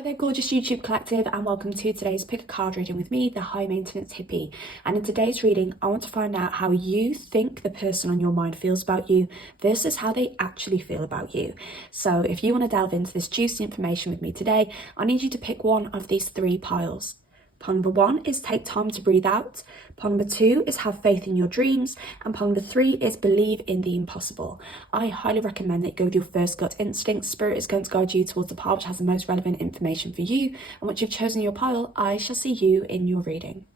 Hi there, gorgeous YouTube collective, and welcome to today's pick a card reading with me, the high maintenance hippie. And in today's reading, I want to find out how you think the person on your mind feels about you versus how they actually feel about you. So if you want to delve into this juicy information with me today, I need you to pick one of these three piles. Pile number one is take time to breathe out. Pile number two is have faith in your dreams. And pile number three is believe in the impossible. I highly recommend that you go with your first gut instinct. Spirit is going to guide you towards the pile which has the most relevant information for you. And once you've chosen your pile, I shall see you in your reading.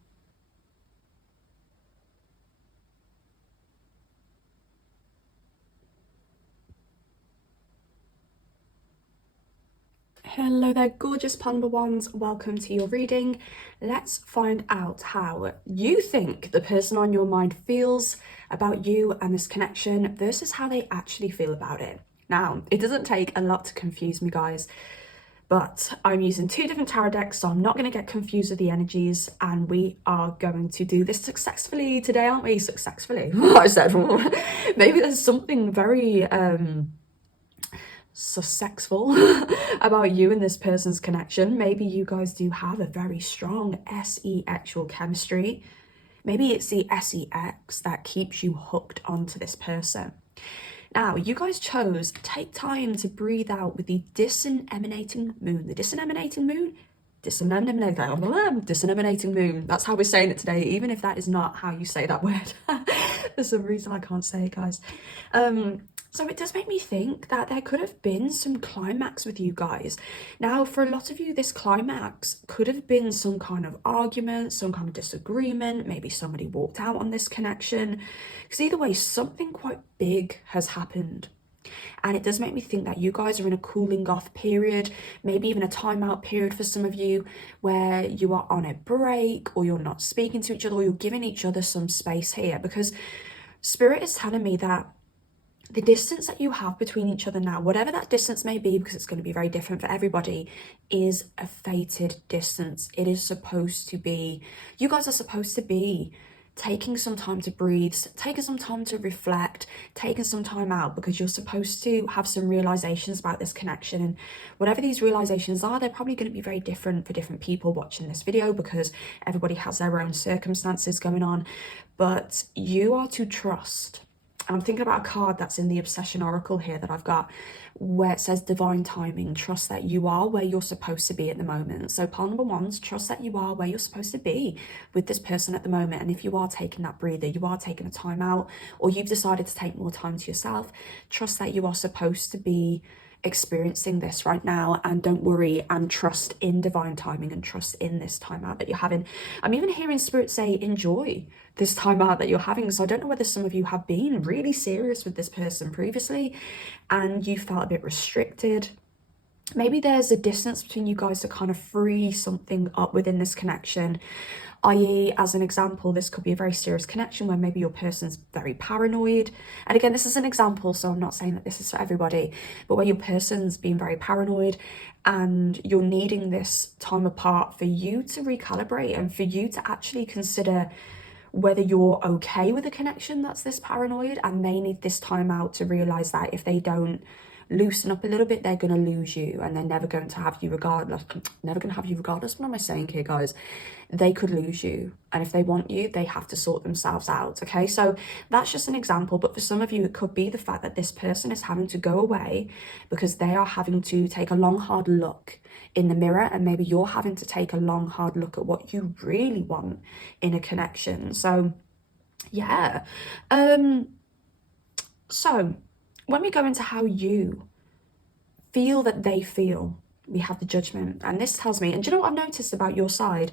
Hello there, gorgeous pile number ones. Welcome to your reading. Let's find out how you think the person on your mind feels about you and this connection versus how they actually feel about it. Now, it doesn't take a lot to confuse me, guys, but I'm using two different tarot decks, so I'm not going to get confused with the energies, and we are going to do this successfully today, aren't we? Successfully. I said, maybe there's something very successful about you and this person's connection. Maybe you guys do have a very strong SE-actual chemistry. Maybe it's the SEX that keeps you hooked onto this person. Now, you guys chose take time to breathe out with the disemanating moon. The disemanating moon? Disemanating moon. That's how we're saying it today, even if that is not how you say that word. For some reason, I can't say it, guys. So it does make me think that there could have been some climax with you guys. Now, for a lot of you, this climax could have been some kind of argument, some kind of disagreement. Maybe somebody walked out on this connection. Because either way, something quite big has happened. And it does make me think that you guys are in a cooling off period, maybe even a timeout period for some of you, where you are on a break, or you're not speaking to each other, or you're giving each other some space here. Because Spirit is telling me that the distance that you have between each other now, whatever that distance may be, because it's going to be very different for everybody, is a fated distance. It is supposed to be, you guys are supposed to be taking some time to breathe, taking some time to reflect, taking some time out, because you're supposed to have some realizations about this connection. And whatever these realizations are, they're probably going to be very different for different people watching this video, because everybody has their own circumstances going on. But you are to trust. I'm thinking about a card that's in the Obsession Oracle here that I've got, where it says divine timing. Trust that you are where you're supposed to be at the moment. So pile number one's trust that you are where you're supposed to be with this person at the moment. And if you are taking that breather, you are taking a time out, or you've decided to take more time to yourself, trust that you are supposed to be experiencing this right now, and don't worry, and trust in divine timing, and trust in this time out that you're having. I'm even hearing Spirit say enjoy this time out that you're having. So I don't know whether some of you have been really serious with this person previously and you felt a bit restricted. Maybe there's a distance between you guys to kind of free something up within this connection, i.e., as an example, this could be a very serious connection where maybe your person's very paranoid. And again, this is an example, so I'm not saying that this is for everybody, but where your person's being very paranoid and you're needing this time apart for you to recalibrate and for you to actually consider whether you're okay with a connection that's this paranoid, and they need this time out to realize that if they don't loosen up a little bit, they're going to lose you, and they're never going to have you regardless. Never going to have you regardless. What am I saying here, guys? They could lose you, and if they want you, they have to sort themselves out. Okay, so that's just an example, but for some of you, it could be the fact that this person is having to go away because they are having to take a long, hard look in the mirror, and maybe you're having to take a long, hard look at what you really want in a connection. So yeah, so when we go into how you feel that they feel, we have the Judgment. And this tells me, and do you know what I've noticed about your side?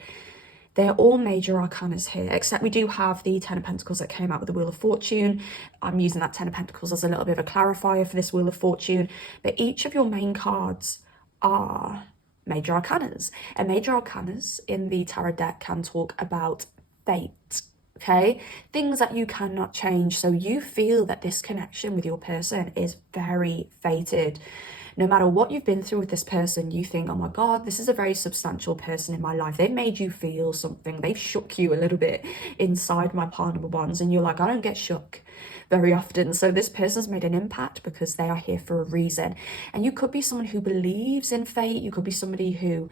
They're all major arcanas here, except we do have the Ten of Pentacles that came out with the Wheel of Fortune. I'm using that Ten of Pentacles as a little bit of a clarifier for this Wheel of Fortune. But each of your main cards are major arcanas. And major arcanas in the tarot deck can talk about fate. Okay, things that you cannot change. So you feel that this connection with your person is very fated. No matter what you've been through with this person, you think, oh my God, this is a very substantial person in my life. They've made you feel something. They've shook you a little bit inside my pile number ones. And you're like, I don't get shook very often. So this person's made an impact because they are here for a reason. And you could be someone who believes in fate. You could be somebody who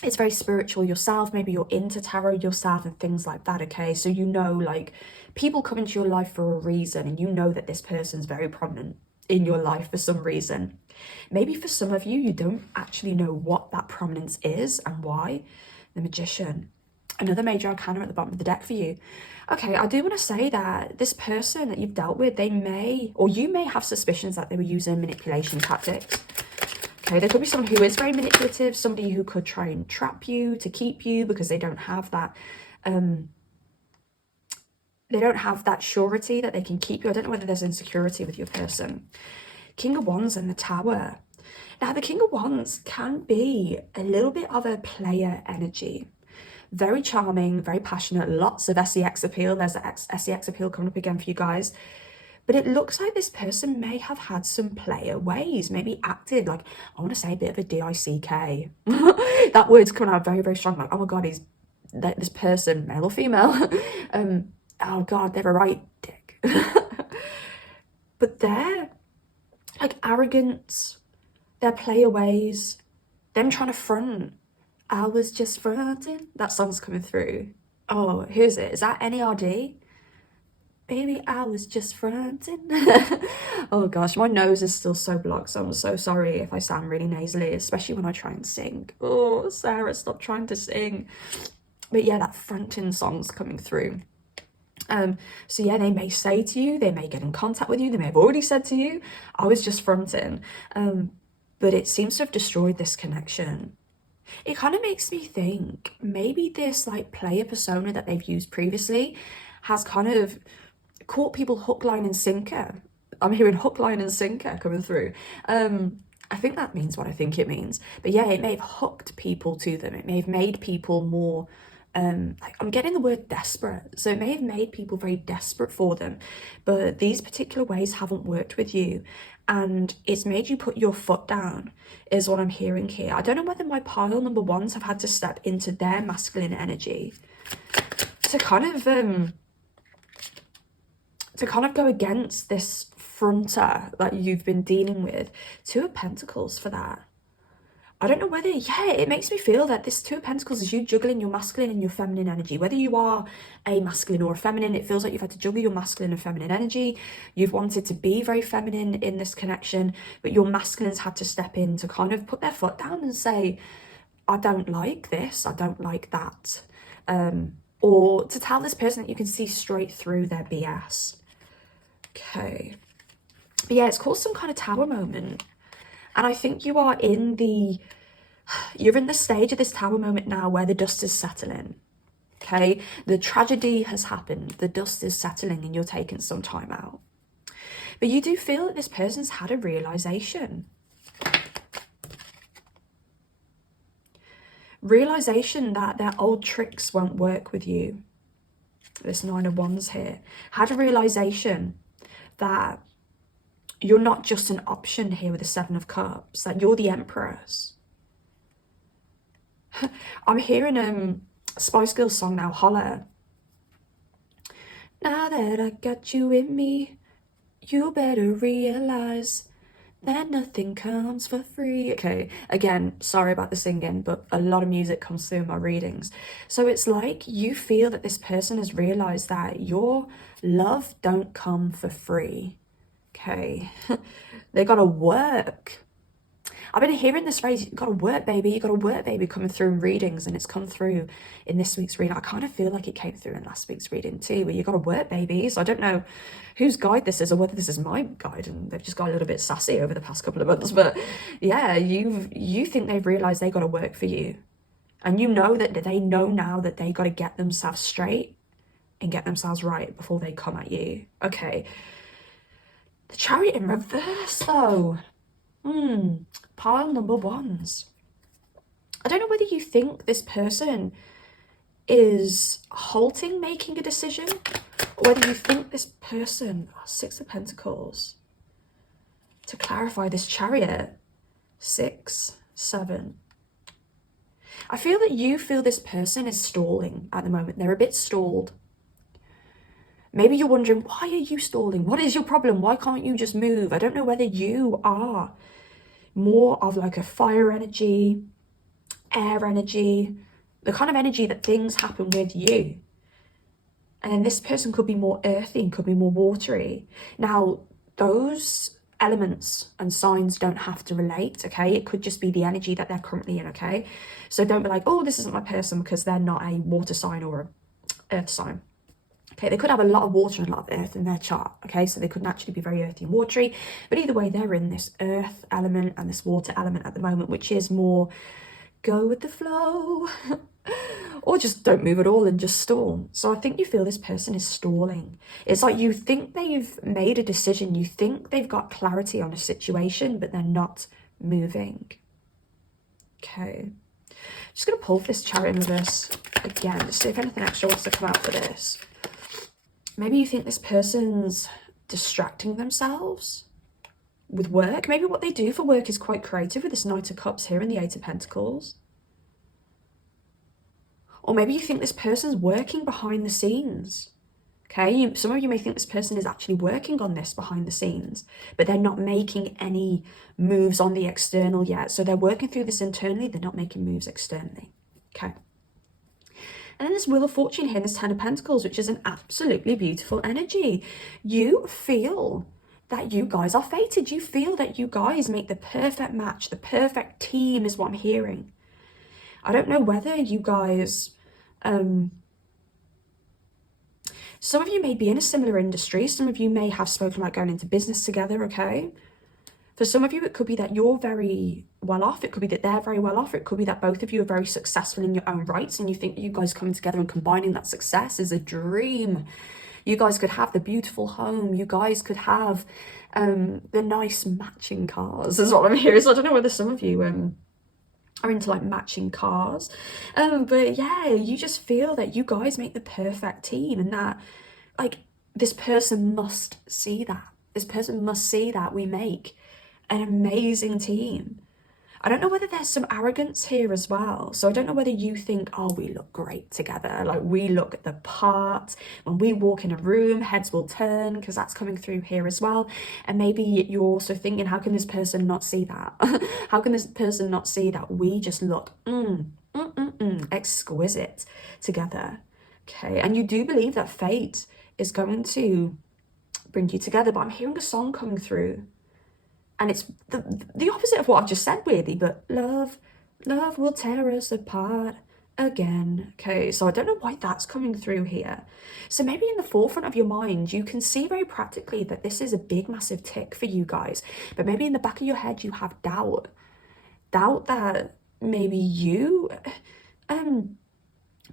it's very spiritual yourself. Maybe you're into tarot yourself and things like that. Okay, so you know, like, people come into your life for a reason, and you know that this person's very prominent in your life for some reason. Maybe for some of you, you don't actually know what that prominence is and why. The Magician, another major arcana at the bottom of the deck for you. Okay, I do want to say that this person that you've dealt with, they may, or you may have suspicions that they were using manipulation tactics. Okay, there could be someone who is very manipulative, somebody who could try and trap you to keep you because they don't have that surety that they can keep you. I don't know whether there's insecurity with your person. King of Wands and the Tower. Now, the King of Wands can be a little bit of a player energy. Very charming, very passionate, lots of SEX appeal. There's an SEX appeal coming up again for you guys. But it looks like this person may have had some player ways, maybe acted like, I want to say a bit of a DICK. That word's coming out very, very strong. Like, oh my God, this person, male or female. Oh God, they're a right dick. But they're like arrogance, their player ways, them trying to front. I was just fronting. That song's coming through. Oh, who's it? Is that NERD? Baby, I was just fronting. Oh gosh, my nose is still so blocked, so I'm so sorry if I sound really nasally, especially when I try and sing. Oh, Sarah, stop trying to sing. But yeah, that fronting song's coming through. So yeah, they may say to you, they may get in contact with you, they may have already said to you, I was just fronting. But it seems to have destroyed this connection. It kind of makes me think maybe this like player persona that they've used previously has kind of caught people hook, line and sinker. I'm hearing hook, line and sinker coming through. I think that means what I think it means. But yeah, it may have hooked people to them. It may have made people more, like, I'm getting the word desperate. So it may have made people very desperate for them. But these particular ways haven't worked with you. And it's made you put your foot down, is what I'm hearing here. I don't know whether my pile number ones have had to step into their masculine energy to kind of go against this fronter that you've been dealing with. Two of Pentacles for that. I don't know whether, yeah, it makes me feel that this Two of Pentacles is you juggling your masculine and your feminine energy. Whether you are a masculine or a feminine, it feels like you've had to juggle your masculine and feminine energy. You've wanted to be very feminine in this connection, but your masculines had to step in to kind of put their foot down and say, I don't like this, I don't like that. Or to tell this person that you can see straight through their BS. Okay. But yeah, it's caused some kind of tower moment. And I think you are you're in the stage of this tower moment now where the dust is settling. Okay. The tragedy has happened. The dust is settling and you're taking some time out. But you do feel that this person's had a realization. Realization that their old tricks won't work with you. This Nine of Wands here. Had a realization that you're not just an option here with the Seven of Cups, that you're the Empress. I'm hearing Spice Girls song now, Holler. Now that I got you in me, you better realize that nothing comes for free. Okay, again, sorry about the singing, but a lot of music comes through my readings. So it's like you feel that this person has realized that your love don't come for free. Okay, they gotta work. I've been hearing this phrase, you gotta work, baby, you gotta work, baby, coming through in readings, and it's come through in this week's reading. I kind of feel like it came through in last week's reading too, but you gotta work, baby. So I don't know whose guide this is or whether this is my guide, and they've just got a little bit sassy over the past couple of months. But yeah, you think they've realized they gotta work for you. And you know that they know now that they gotta get themselves straight and get themselves right before they come at you. Okay. The Chariot in reverse though. Pile number ones. I don't know whether you think this person is halting making a decision, or whether you think this person, Six of Pentacles. to clarify this Chariot, 6, 7. I feel that you feel this person is stalling at the moment. They're a bit stalled. Maybe you're wondering, why are you stalling? What is your problem? Why can't you just move? I don't know whether you are more of like a fire energy, air energy, the kind of energy that things happen with you. And then this person could be more earthy, could be more watery. Now, those elements and signs don't have to relate, okay? It could just be the energy that they're currently in, okay? So don't be like, oh, this isn't my person because they're not a water sign or a earth sign. Okay, they could have a lot of water and a lot of earth in their chart, okay? So they could naturally be very earthy and watery. But either way, they're in this earth element and this water element at the moment, which is more go with the flow or just don't move at all and just stall. So I think you feel this person is stalling. It's like you think they've made a decision. You think they've got clarity on a situation, but they're not moving. Okay. Just going to pull for this Chariot in reverse again, just see if anything extra wants to come out for this. Maybe you think this person's distracting themselves with work. Maybe what they do for work is quite creative with this Knight of Cups here and the Eight of Pentacles. Or maybe you think this person's working behind the scenes. Okay, some of you may think this person is actually working on this behind the scenes, but they're not making any moves on the external yet. So they're working through this internally, they're not making moves externally. Okay. And then this Wheel of Fortune here, this Ten of Pentacles, which is an absolutely beautiful energy. You feel that you guys are fated. You feel that you guys make the perfect match. The perfect team is what I'm hearing. I don't know whether you guys... some of you may be in a similar industry. Some of you may have spoken about going into business together, okay? For some of you, it could be that you're very well off. It could be that they're very well off. It could be that both of you are very successful in your own rights and you think you guys coming together and combining that success is a dream. You guys could have the beautiful home. You guys could have the nice matching cars is what I'm hearing. So I don't know whether some of you are into like matching cars. But yeah, you just feel that you guys make the perfect team and that like this person must see that. This person must see that we make an amazing team. I don't know whether there's some arrogance here as well. So I don't know whether you think, oh, we look great together. Like we look the part. When we walk in a room, heads will turn because that's coming through here as well. And maybe you're also thinking, how can this person not see that? How can this person not see that we just look exquisite together? Okay. And you do believe that fate is going to bring you together. But I'm hearing a song coming through. And it's the opposite of what I've just said, weirdly, but love will tear us apart again. Okay, so I don't know why that's coming through here. So maybe in the forefront of your mind, you can see very practically that this is a big, massive tick for you guys. But maybe in the back of your head, you have doubt. Doubt that maybe you...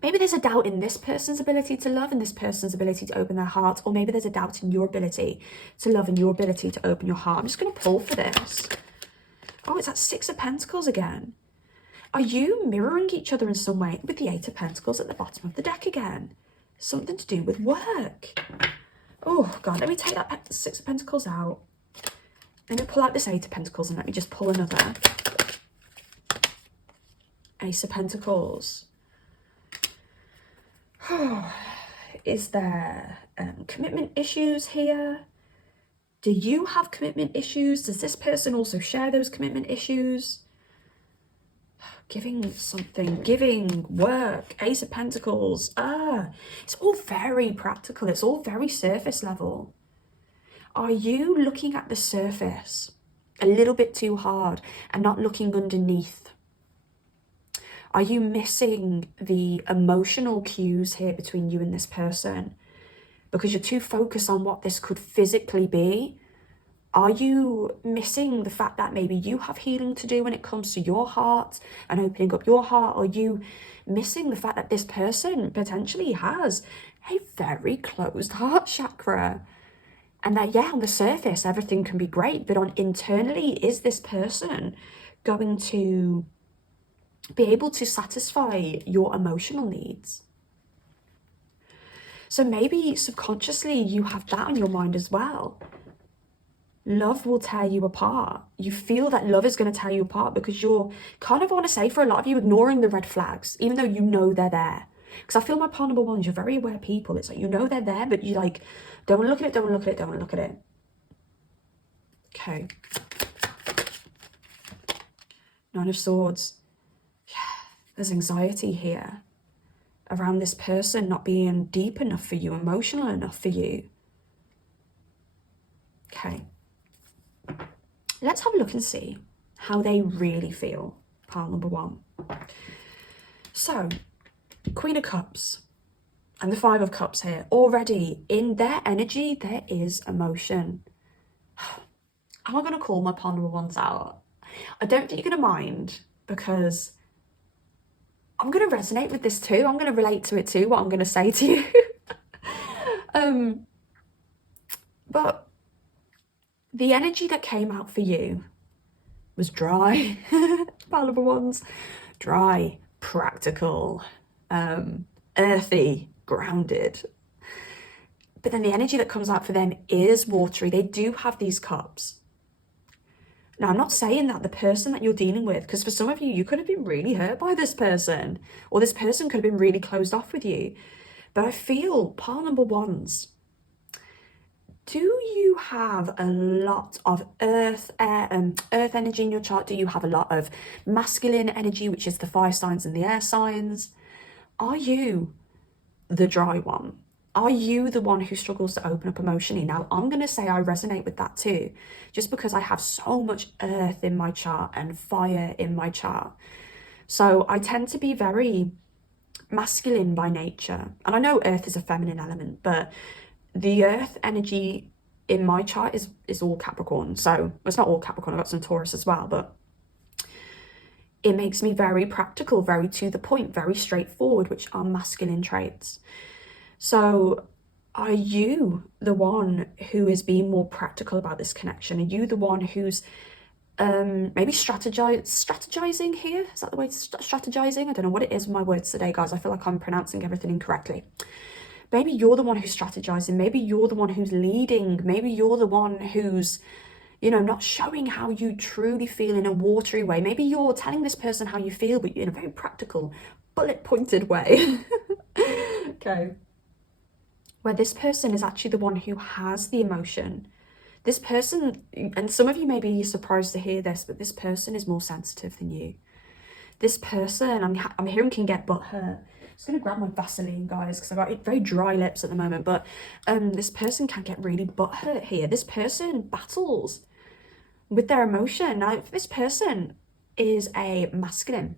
maybe there's a doubt in this person's ability to love and this person's ability to open their heart, or maybe there's a doubt in your ability to love and your ability to open your heart. I'm just going to pull for this. Oh, it's that Six of Pentacles again. Are you mirroring each other in some way with the Eight of Pentacles at the bottom of the deck again? Something to do with work. Oh, God, let me take that Six of Pentacles out. Let me pull out this Eight of Pentacles and let me just pull another. Ace of Pentacles. Is there commitment issues here? Do you have commitment issues? Does this person also share those commitment issues? Giving something, giving, work, Ace of Pentacles. It's all very practical. It's all very surface level. Are you looking at the surface a little bit too hard and not looking underneath? Are you missing the emotional cues here between you and this person? Because you're too focused on what this could physically be. Are you missing the fact that maybe you have healing to do when it comes to your heart and opening up your heart? Are you missing the fact that this person potentially has a very closed heart chakra? And that, yeah, on the surface, everything can be great, but on internally, is this person going to be able to satisfy your emotional needs? So maybe subconsciously you have that on your mind as well. love will tear you apart. You feel that love is going to tear you apart because you're kind of, I want to say, for a lot of you, ignoring the red flags, even though you know they're there. Because I feel my part number ones, you're very aware people. It's like, you know they're there, but you like, don't want to look at it, don't want to look at it, don't want to look at it. Okay. Nine of Swords. Yeah, there's anxiety here around this person not being deep enough for you, emotional enough for you. Okay. Let's have a look and see how they really feel. Pile number one. So, Queen of Cups and the Five of Cups here. Already in their energy, there is emotion. Am I going to call my pile number ones out? I don't think you're going to mind, because I'm going to resonate with this too. I'm going to relate to it too, what I'm going to say to you. But the energy that came out for you was dry. Pile number ones. Dry, practical, earthy, grounded. But then the energy that comes out for them is watery. They do have these cups. Now, I'm not saying that the person that you're dealing with, because for some of you, you could have been really hurt by this person, or this person could have been really closed off with you. But I feel, pile number ones, do you have a lot of earth energy in your chart? Do you have a lot of masculine energy, which is the fire signs and the air signs? Are you the dry one? Are you the one who struggles to open up emotionally? Now, I'm going to say I resonate with that too, just because I have so much earth in my chart and fire in my chart. So I tend to be very masculine by nature. And I know earth is a feminine element, but the earth energy in my chart is all Capricorn. So it's not all Capricorn, I've got some Taurus as well, but it makes me very practical, very to the point, very straightforward, which are masculine traits. So are you the one who is being more practical about this connection? Are you the one who's maybe strategizing here? Is that the way to strategizing? I don't know what it is with my words today, guys. I feel like I'm pronouncing everything incorrectly. Maybe you're the one who's strategizing. Maybe you're the one who's leading. Maybe you're the one who's, you know, not showing how you truly feel in a watery way. Maybe you're telling this person how you feel, but in a very practical, bullet-pointed way. Okay. Where this person is actually the one who has the emotion. This person, and some of you may be surprised to hear this, but this person is more sensitive than you. This person, I'm hearing, can get butthurt. I'm just going to grab my Vaseline, guys, because I've got very dry lips at the moment, but this person can get really butthurt here. This person battles with their emotion. Now, if this person is a masculine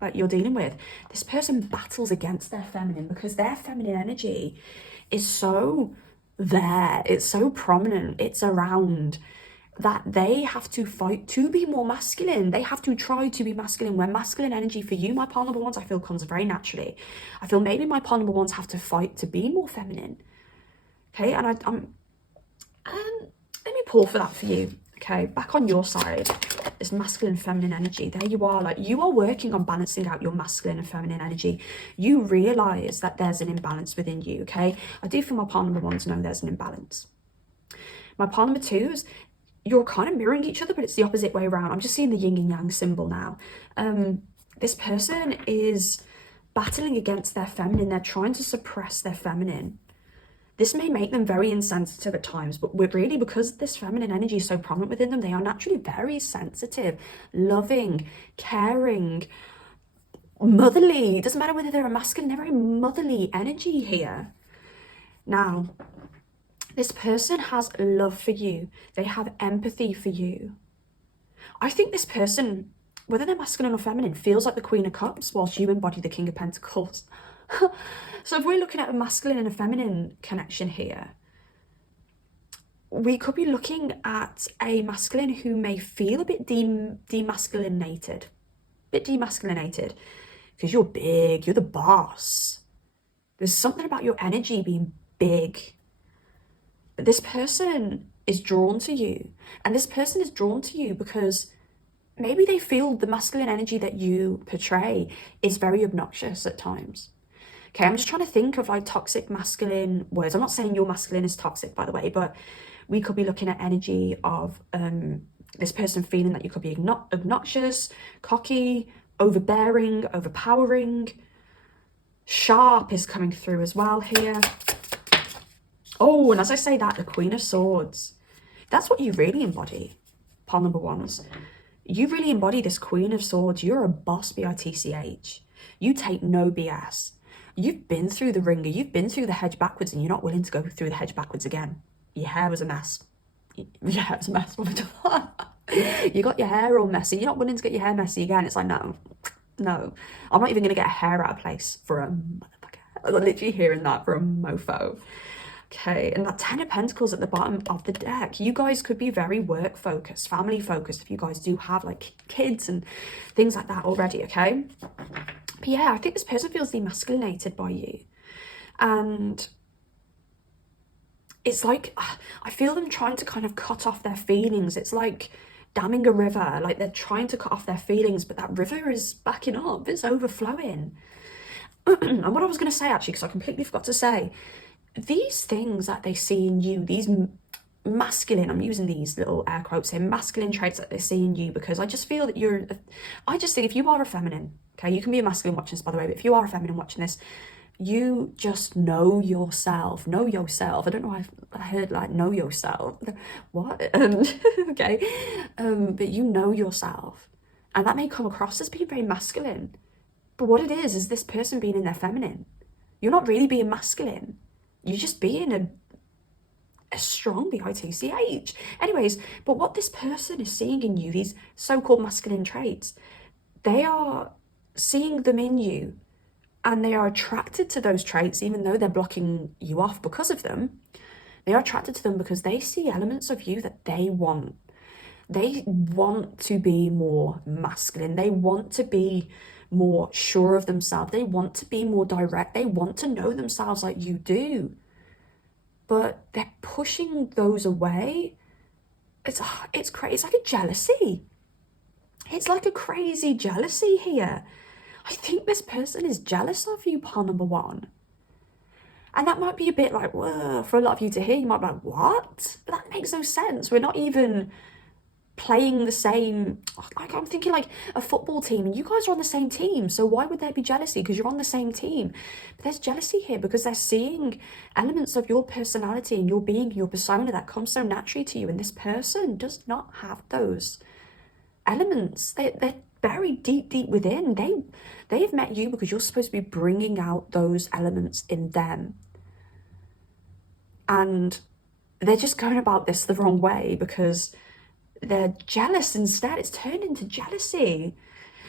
that you're dealing with, this person battles against their feminine, because their feminine energy is so there, it's so prominent, it's around, that they have to fight to be more masculine. They have to try to be masculine, where masculine energy for you, my pile number ones, I feel comes very naturally. I feel maybe my pile number ones have to fight to be more feminine. Okay, and let me pull for that for you. Okay, back on your side, this masculine feminine energy. There you are, like, you are working on balancing out your masculine and feminine energy. You realize that there's an imbalance within you. Okay, I do for my pile number ones know there's an imbalance. My pile number twos, you're kind of mirroring each other, but it's the opposite way around. I'm just seeing the yin and yang symbol now. This person is battling against their feminine. They're trying to suppress their feminine. This may make them very insensitive at times, but really, because this feminine energy is so prominent within them, they are naturally very sensitive, loving, caring, motherly. It doesn't matter whether they're a masculine, they're very motherly energy here. Now, this person has love for you. They have empathy for you. I think this person, whether they're masculine or feminine, feels like the Queen of Cups, whilst you embody the King of Pentacles. So if we're looking at a masculine and a feminine connection here, we could be looking at a masculine who may feel a bit demasculinated. Because you're big, you're the boss. There's something about your energy being big. But this person is drawn to you. And this person is drawn to you because maybe they feel the masculine energy that you portray is very obnoxious at times. Okay, I'm just trying to think of like toxic masculine words. I'm not saying your masculine is toxic, by the way, but We could be looking at energy of this person feeling that you could be obnoxious, cocky, overbearing, overpowering. Sharp is coming through as well here. Oh, and as I say that, the Queen of Swords. That's what you really embody, pile number ones. You really embody this Queen of Swords. You're a boss, B-I-T-C-H. You take no BS. You've been through the ringer. You've been through the hedge backwards, and you're not willing to go through the hedge backwards again. Your hair was a mess. Your hair was a mess. You got your hair all messy. You're not willing to get your hair messy again. It's like, no. I'm not even going to get a hair out of place for a motherfucker. I'm literally hearing that for a mofo. Okay, and that 10 of Pentacles at the bottom of the deck. You guys could be very work focused, family focused, if you guys do have like kids and things like that already, okay? But yeah, I think this person feels demasculinated by you. And it's like, I feel them trying to kind of cut off their feelings. It's like damming a river, like they're trying to cut off their feelings, but that river is backing up, it's overflowing. And what I was going to say, actually, because I completely forgot to say, these things that they see in you, these masculine, I'm using these little air quotes here, masculine traits that they see in you, because I just feel that I just think if you are a feminine, okay, you can be a masculine watching this, by the way, but if you are a feminine watching this, you just know yourself. I don't know why I heard like know yourself. What? Okay. But you know yourself. And that may come across as being very masculine. But what it is this person being in their feminine. You're not really being masculine. You're just being a strong B-I-T-C-H. Anyways, but what this person is seeing in you, these so-called masculine traits, they are seeing them in you. And they are attracted to those traits, even though they're blocking you off because of them. They are attracted to them because they see elements of you that they want. They want to be more masculine. They want to be more sure of themselves. They want to be more direct. They want to know themselves like you do. But they're pushing those away. It's crazy. It's like a jealousy. It's like a crazy jealousy here. I think this person is jealous of you, pile number one. And that might be a bit like, whoa, for a lot of you to hear. You might be like, what? But that makes no sense. We're not even playing the same. Like, I'm thinking like a football team, and you guys are on the same team. So why would there be jealousy? Because you're on the same team. But there's jealousy here because they're seeing elements of your personality and your being, your persona that comes so naturally to you. And this person does not have those elements. They're buried deep within. They've met you because you're supposed to be bringing out those elements in them, and they're just going about this the wrong way because they're jealous instead. It's turned into jealousy.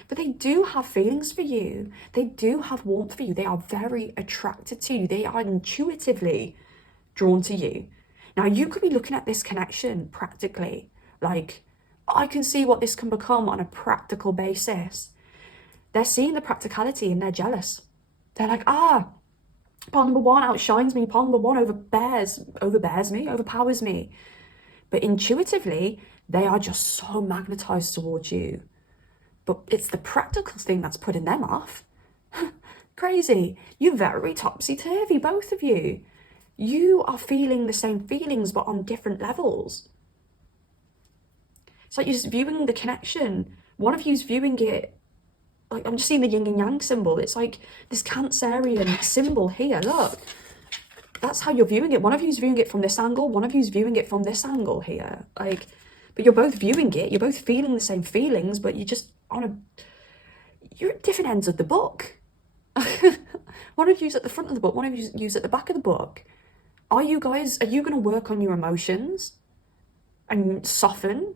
But they do have feelings for you. They do have warmth for you. They are very attracted to you. They are intuitively drawn to you. Now, you could be looking at this connection practically, like, I can see what this can become on a practical basis. They're seeing the practicality and they're jealous. They're like, pile number one outshines me. Pile number one overbears me, overpowers me. But intuitively, they are just so magnetized towards you. But it's the practical thing that's putting them off. Crazy. You're very topsy-turvy, both of you. You are feeling the same feelings, but on different levels. It's like you're just viewing the connection. One of you's viewing it, like, I'm just seeing the yin and yang symbol. It's like this Cancerian symbol here, look. That's how you're viewing it. One of you's viewing it from this angle, one of you's viewing it from this angle here. Like, but you're both viewing it, you're both feeling the same feelings, but you're just you're at different ends of the book. One of you's at the front of the book, one of you's at the back of the book. Are you going to work on your emotions? And soften?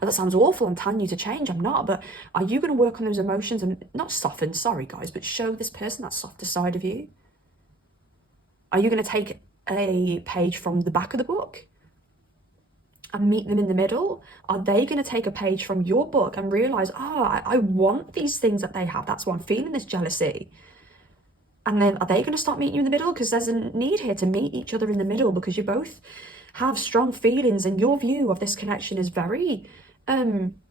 That sounds awful, I'm telling you to change, I'm not, but are you going to work on those emotions and not soften, sorry guys, but show this person that softer side of you? Are you going to take a page from the back of the book and meet them in the middle? Are they going to take a page from your book and realize, I want these things that they have, that's why I'm feeling this jealousy? And then are they going to start meeting you in the middle? Because there's a need here to meet each other in the middle, because you both have strong feelings and your view of this connection is very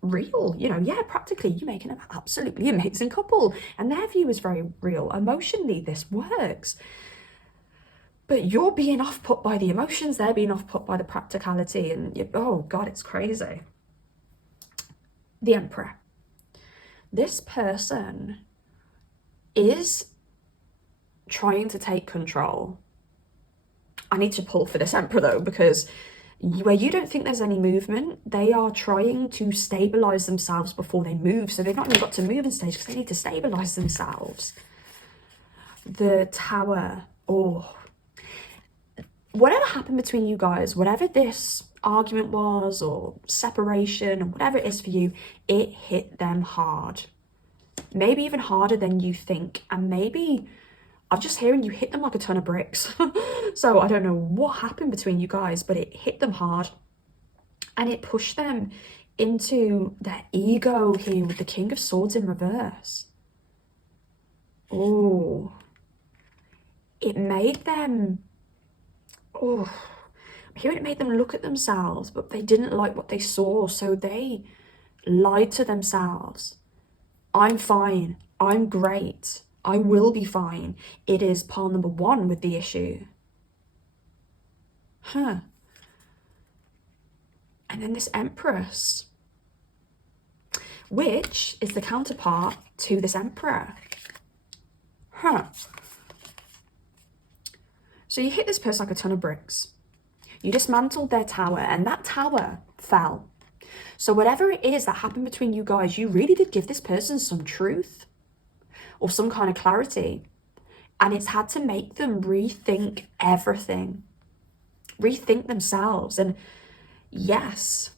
real. You know, yeah, practically you're making an absolutely amazing couple, and their view is very real. Emotionally, this works. But you're being off-put by the emotions, they're being off-put by the practicality, and oh God, it's crazy. The Emperor. This person is trying to take control. I need to pull for this Emperor though, because where you don't think there's any movement, they are trying to stabilize themselves before they move. So they've not even got to move in stage because they need to stabilize themselves. The Tower. Oh, whatever happened between you guys, whatever this argument was or separation or whatever it is for you, it hit them hard. Maybe even harder than you think. And maybe I'm just hearing you hit them like a ton of bricks. So I don't know what happened between you guys, but it hit them hard. And it pushed them into their ego here with the King of Swords in reverse. Oh. It made them... Oh, I'm hearing it made them look at themselves, but they didn't like what they saw, so they lied to themselves. I'm fine. I'm great. I will be fine. It is pile number 1 with the issue. Huh. And then this Empress, which is the counterpart to this Emperor. Huh. So you hit this person like a ton of bricks. You dismantled their tower, and that tower fell. So whatever it is that happened between you guys, you really did give this person some truth or some kind of clarity. And it's had to make them rethink everything. Rethink themselves. And yes,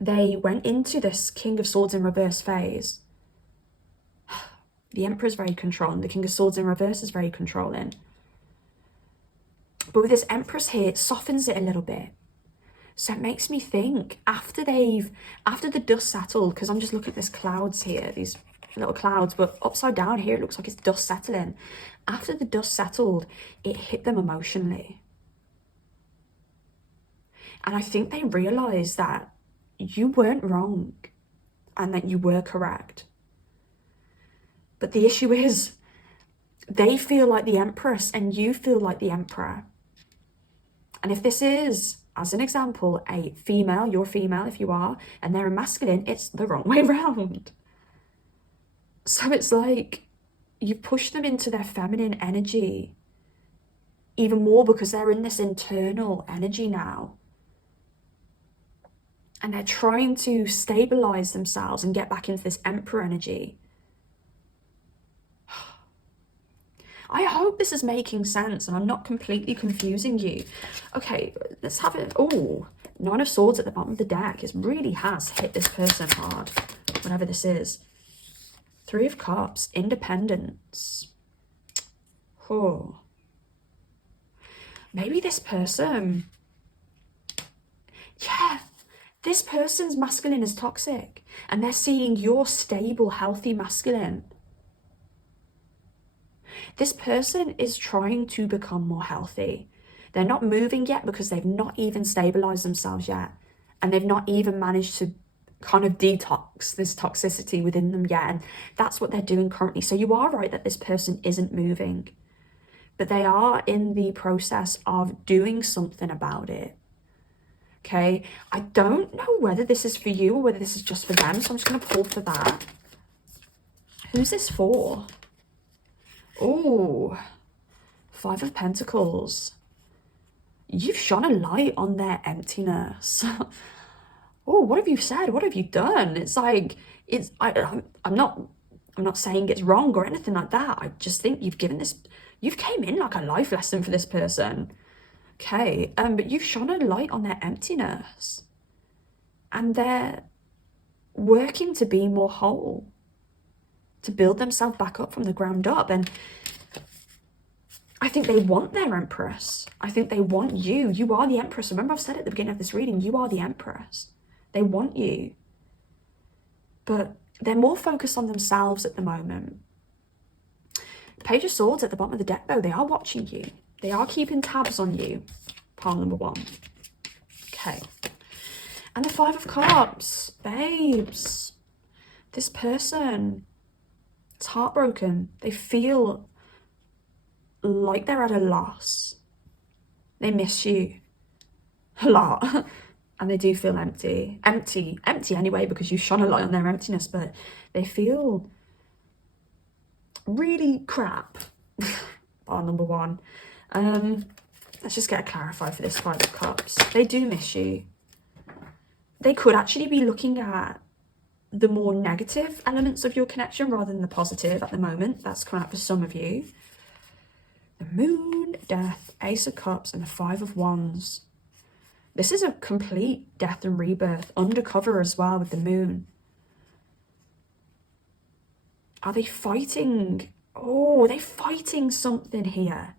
they went into this King of Swords in reverse phase. The Emperor is very controlling. The King of Swords in reverse is very controlling. But with this Empress here, it softens it a little bit. So it makes me think, after the dust settled, because I'm just looking at these clouds here, these little clouds, but upside down here, it looks like it's dust settling. After the dust settled, it hit them emotionally. And I think they realised that you weren't wrong and that you were correct. But the issue is, they feel like the Empress and you feel like the Emperor. And if this is, as an example, a female, you're female if you are, and they're a masculine, it's the wrong way round. So it's like you push them into their feminine energy even more because they're in this internal energy now. And they're trying to stabilize themselves and get back into this Emperor energy. I hope this is making sense and I'm not completely confusing you. Okay, let's have it. Oh, 9 of Swords at the bottom of the deck. It really has hit this person hard, whatever this is. 3 of Cups, independence. Oh. Maybe this person... Yeah, this person's masculine is toxic and they're seeing your stable, healthy masculine. This person is trying to become more healthy. They're not moving yet because they've not even stabilized themselves yet. And they've not even managed to kind of detox this toxicity within them yet. And that's what they're doing currently. So you are right that this person isn't moving. But they are in the process of doing something about it. Okay? I don't know whether this is for you or whether this is just for them. So I'm just going to pull for that. Who's this for? Oh, 5 of Pentacles. You've shone a light on their emptiness. Oh, what have you said? What have you done? It's like, I'm not saying it's wrong or anything like that. I just think you've came in like a life lesson for this person. Okay, but you've shone a light on their emptiness. And they're working to be more whole, to build themselves back up from the ground up. And I think they want their Empress. I think they want you. You are the Empress. Remember, I've said at the beginning of this reading, you are the Empress. They want you. But they're more focused on themselves at the moment. Page of Swords at the bottom of the deck, though, they are watching you. They are keeping tabs on you. Pile number 1. Okay. And the 5 of Cups. Babes. This person... It's heartbroken. They feel like they're at a loss. They miss you a lot. And they do feel empty anyway, because you shone a light on their emptiness, but they feel really crap. Bar number one. Let's just get a clarify for this Five of Cups. They do miss you. They could actually be looking at the more negative elements of your connection rather than the positive at the moment. That's coming out for some of you. The Moon, Death, Ace of Cups, and the Five of Wands. This is a complete death and rebirth, undercover as well with the Moon. Are they fighting? Oh, are they fighting something here?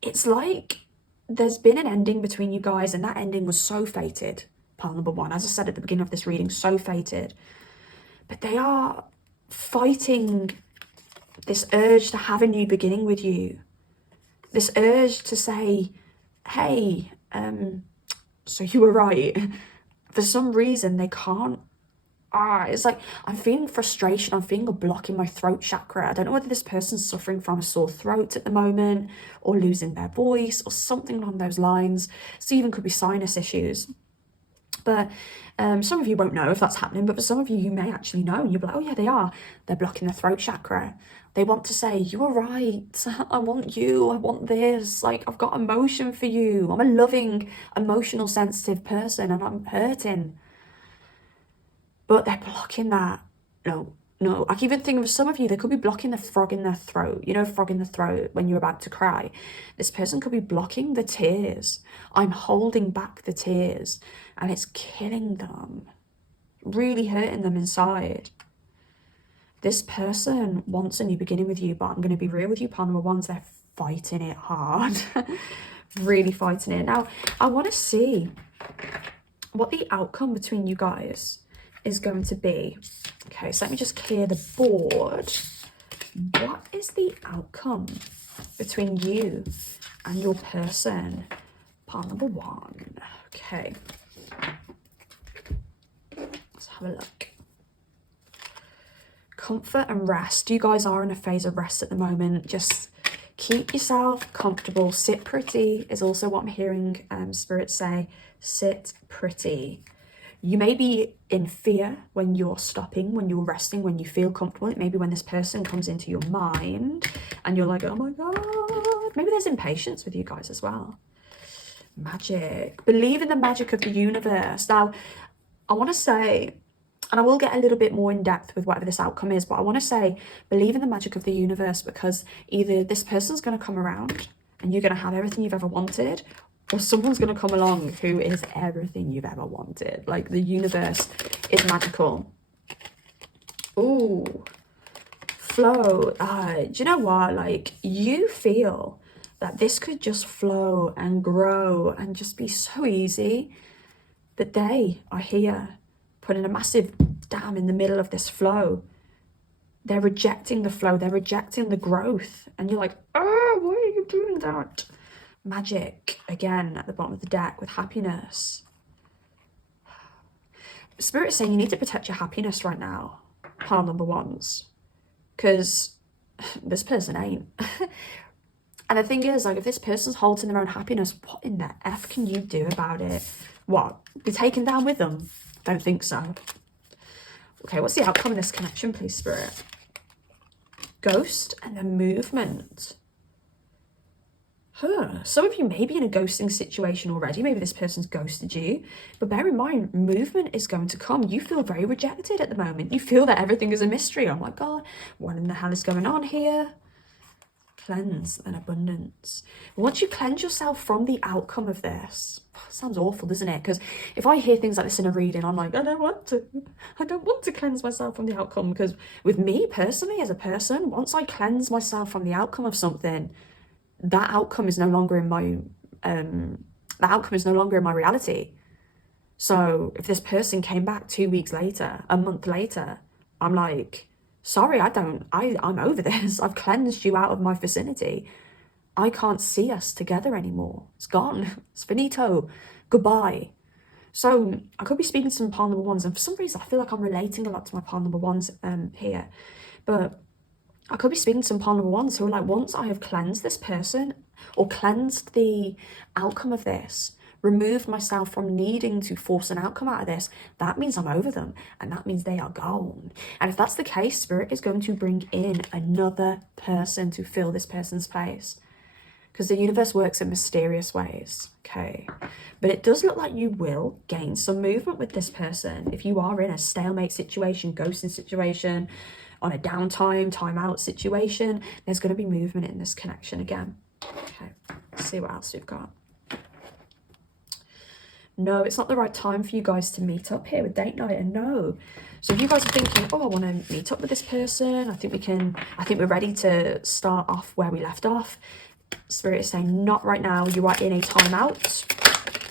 It's like there's been an ending between you guys, and that ending was so fated. Pile number one, as I said at the beginning of this reading, so fated. But they are fighting this urge to have a new beginning with you. This urge to say, hey, so you were right. For some reason, they can't. It's like, I'm feeling frustration. I'm feeling a block in my throat chakra. I don't know whether this person's suffering from a sore throat at the moment, or losing their voice, or something along those lines. So even could be sinus issues. But some of you won't know if that's happening, but for some of you, you may actually know. And you'll be like, oh yeah, they are. They're blocking the throat chakra. They want to say, you are right. I want you. I want this. Like, I've got emotion for you. I'm a loving, emotional, sensitive person, and I'm hurting. But they're blocking that. No. I can even think of some of you, they could be blocking the frog in their throat. You know, frog in the throat when you're about to cry. This person could be blocking the tears. I'm holding back the tears, and it's killing them. Really hurting them inside. This person wants a new beginning with you, but I'm going to be real with you, pile number ones, they're fighting it hard. Really fighting it. Now, I want to see what the outcome between you guys is going to be. Okay, so let me just clear the board. What is the outcome between you and your person? Pile number one. Okay. Let's have a look. Comfort and rest. You guys are in a phase of rest at the moment. Just keep yourself comfortable. Sit pretty is also what I'm hearing Spirit say. Sit pretty. You may be in fear when you're stopping, when you're resting, when you feel comfortable. It may be when this person comes into your mind and you're like, oh my God. Maybe there's impatience with you guys as well. Magic. Believe in the magic of the universe. Now, I want to say, and I will get a little bit more in depth with whatever this outcome is, but I want to say, believe in the magic of the universe, because either this person's going to come around and you're going to have everything you've ever wanted, or someone's going to come along who is everything you've ever wanted. Like, the universe is magical. Ooh, flow. Do you know what? Like, you feel that this could just flow and grow and just be so easy. But they are here, putting a massive dam in the middle of this flow. They're rejecting the flow. They're rejecting the growth. And you're like, oh, why are you doing that? Magic, again, at the bottom of the deck with happiness. Spirit's saying you need to protect your happiness right now, pile number ones, because this person ain't. And the thing is, like, if this person's holding their own happiness, what in the F can you do about it? What? Be taken down with them? Don't think so. Okay, what's the outcome of this connection, please, Spirit? Ghost and the movement. Some of you may be in a ghosting situation already. Maybe this person's ghosted you. But bear in mind, movement is going to come. You feel very rejected at the moment. You feel that everything is a mystery. Oh my God, what in the hell is going on here? Cleanse and abundance. Once you cleanse yourself from the outcome of this, sounds awful, doesn't it? Because if I hear things like this in a reading, I'm like, I don't want to cleanse myself from the outcome. Because with me personally, as a person, once I cleanse myself from the outcome of something, that outcome is no longer in my reality. So if this person came back 2 weeks later, a month later, I'm like, sorry, I'm over this. I've cleansed you out of my vicinity. I can't see us together anymore. It's gone. It's finito. Goodbye. So I could be speaking to some pile number ones, and for some reason I feel like I'm relating a lot to my pile number ones here. But I could be speaking to some pile number ones who are like, once I have cleansed this person or cleansed the outcome of this, removed myself from needing to force an outcome out of this, that means I'm over them, and that means they are gone. And if that's the case, Spirit is going to bring in another person to fill this person's place, because the universe works in mysterious ways, okay? But it does look like you will gain some movement with this person. If you are in a stalemate situation, ghosting situation, on a downtime, time out situation, there's going to be movement in this connection again. Okay, let's see what else we've got. No, it's not the right time for you guys to meet up here with date night, and no. So if you guys are thinking, oh, I want to meet up with this person, I think we're ready to start off where we left off. Spirit is saying, not right now. You are in a timeout.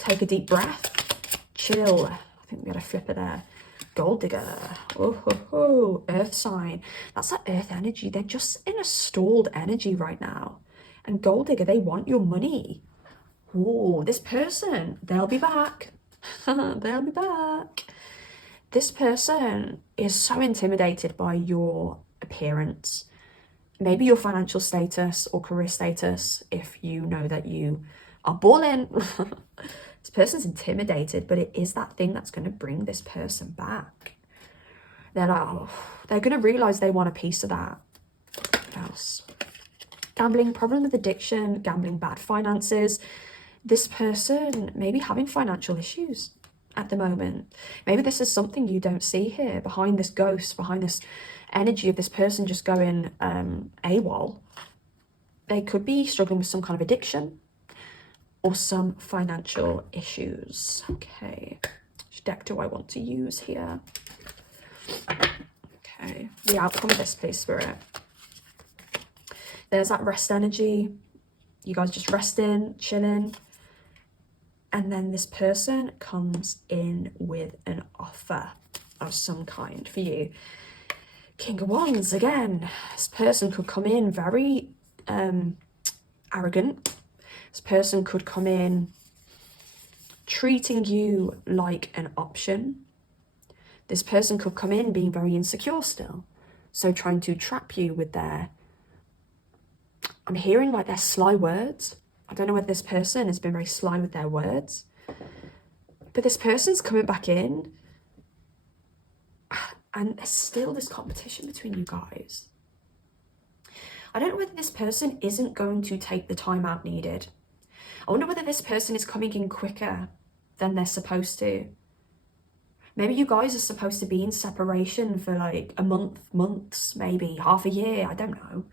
Take a deep breath. Chill. I think we got a flipper there. Gold digger. Oh, earth sign. That's that earth energy. They're just in a stalled energy right now. And gold digger, they want your money. Oh, this person, they'll be back. They'll be back. This person is so intimidated by your appearance. Maybe your financial status or career status, if you know that you are balling. This person's intimidated, but it is that thing that's going to bring this person back. They're like, oh, they're going to realize they want a piece of that. What else? Gambling, problem with addiction, gambling, bad finances. This person may be having financial issues at the moment. Maybe this is something you don't see here behind this ghost, behind this energy of this person just going AWOL. They could be struggling with some kind of addiction or some financial issues. Okay, which deck do I want to use here? Okay, the outcome of this, please, Spirit. There's that rest energy. You guys just resting, chilling. And then this person comes in with an offer of some kind for you. King of Wands again. This person could come in very arrogant. This person could come in treating you like an option. This person could come in being very insecure still. So trying to trap you with their, I'm hearing like their sly words. I don't know whether this person has been very sly with their words. But this person's coming back in. And there's still this competition between you guys. I don't know whether this person isn't going to take the time out needed. I wonder whether this person is coming in quicker than they're supposed to. Maybe you guys are supposed to be in separation for like a month, months, maybe half a year, I don't know.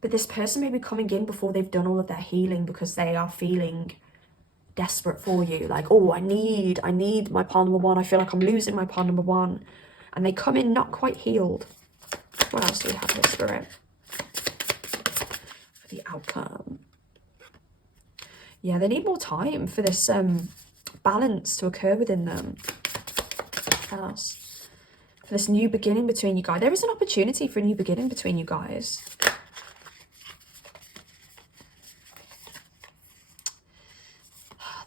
But this person may be coming in before they've done all of their healing because they are feeling desperate for you. Like, oh, I need my pile number one. I feel like I'm losing my pile number one. And they come in not quite healed. What else do we have here, Spirit? For the outcome. Yeah, they need more time for this balance to occur within them. What else? For this new beginning between you guys. There is an opportunity for a new beginning between you guys.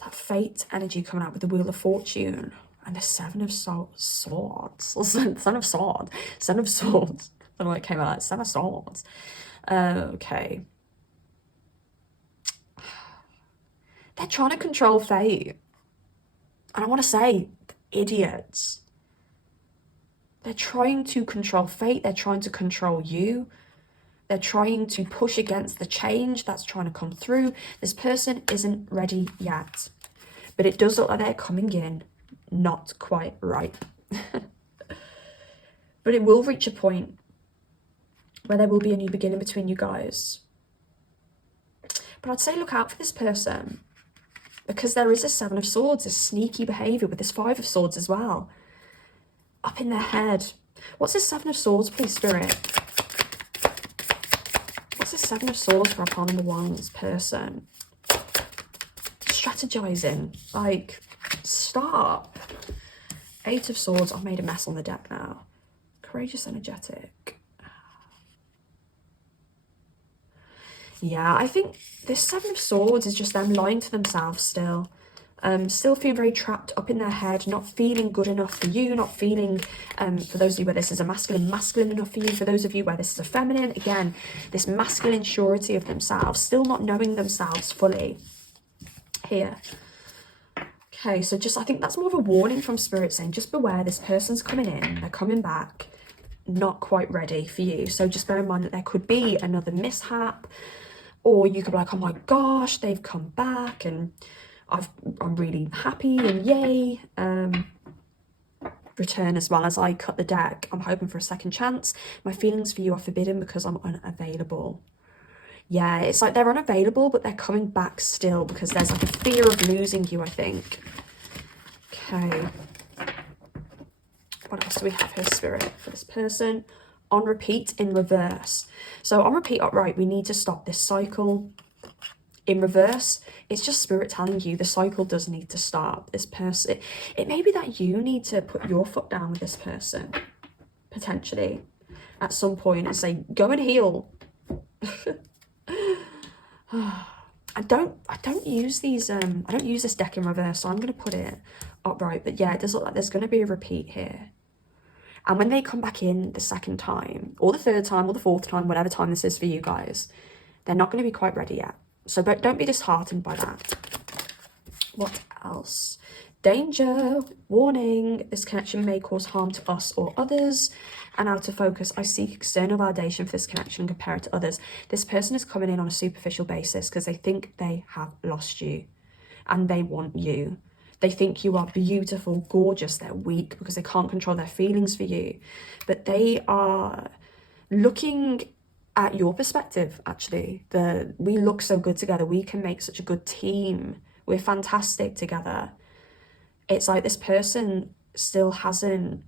That fate energy coming out with the Wheel of Fortune. And the Seven of Swords. Seven of Swords. I don't know why it came out. Seven of Swords. Okay. They're trying to control fate. And I want to say, idiots. They're trying to control fate. They're trying to control you. They're trying to push against the change that's trying to come through. This person isn't ready yet. But it does look like they're coming in not quite right. But it will reach a point where there will be a new beginning between you guys. But I'd say look out for this person, because there is a Seven of Swords, a sneaky behaviour with this Five of Swords as well. Up in their head. What's this Seven of Swords, please, Spirit? What's this Seven of Swords for our pile number one's person? Strategizing. Like, stop. Eight of Swords. I've made a mess on the deck now. Courageous, energetic. Yeah, I think this Seven of Swords is just them lying to themselves still. Still feeling very trapped up in their head, not feeling good enough for you, not feeling, for those of you where this is a masculine enough for you, for those of you where this is a feminine, again, this masculine surety of themselves, still not knowing themselves fully here. Okay, so just, I think that's more of a warning from Spirit saying, just beware, this person's coming in, they're coming back, not quite ready for you. So just bear in mind that there could be another mishap, or you could be like, oh my gosh, they've come back and I'm really happy and yay. Return as well as I cut the deck. I'm hoping for a second chance. My feelings for you are forbidden because I'm unavailable. Yeah, it's like they're unavailable, but they're coming back still because there's like a fear of losing you, I think. Okay. What else do we have here, Spirit, for this person? On repeat in reverse. So on repeat upright, we need to stop this cycle. In reverse, it's just Spirit telling you the cycle does need to stop. This person, it may be that you need to put your foot down with this person, potentially, at some point and say, go and heal. I don't use these, I don't use this deck in reverse, so I'm going to put it upright. But yeah, it does look like there's going to be a repeat here. And when they come back in the second time, or the third time, or the fourth time, whatever time this is for you guys, they're not going to be quite ready yet. So but don't be disheartened by that. What else? Danger, warning, this connection may cause harm to us or others. And out of focus, I seek external validation for this connection and compare it to others. This person is coming in on a superficial basis because they think they have lost you and they want you. They think you are beautiful, gorgeous. They're weak because they can't control their feelings for you. But they are looking at your perspective, actually. We look so good together. We can make such a good team. We're fantastic together. It's like this person still hasn't...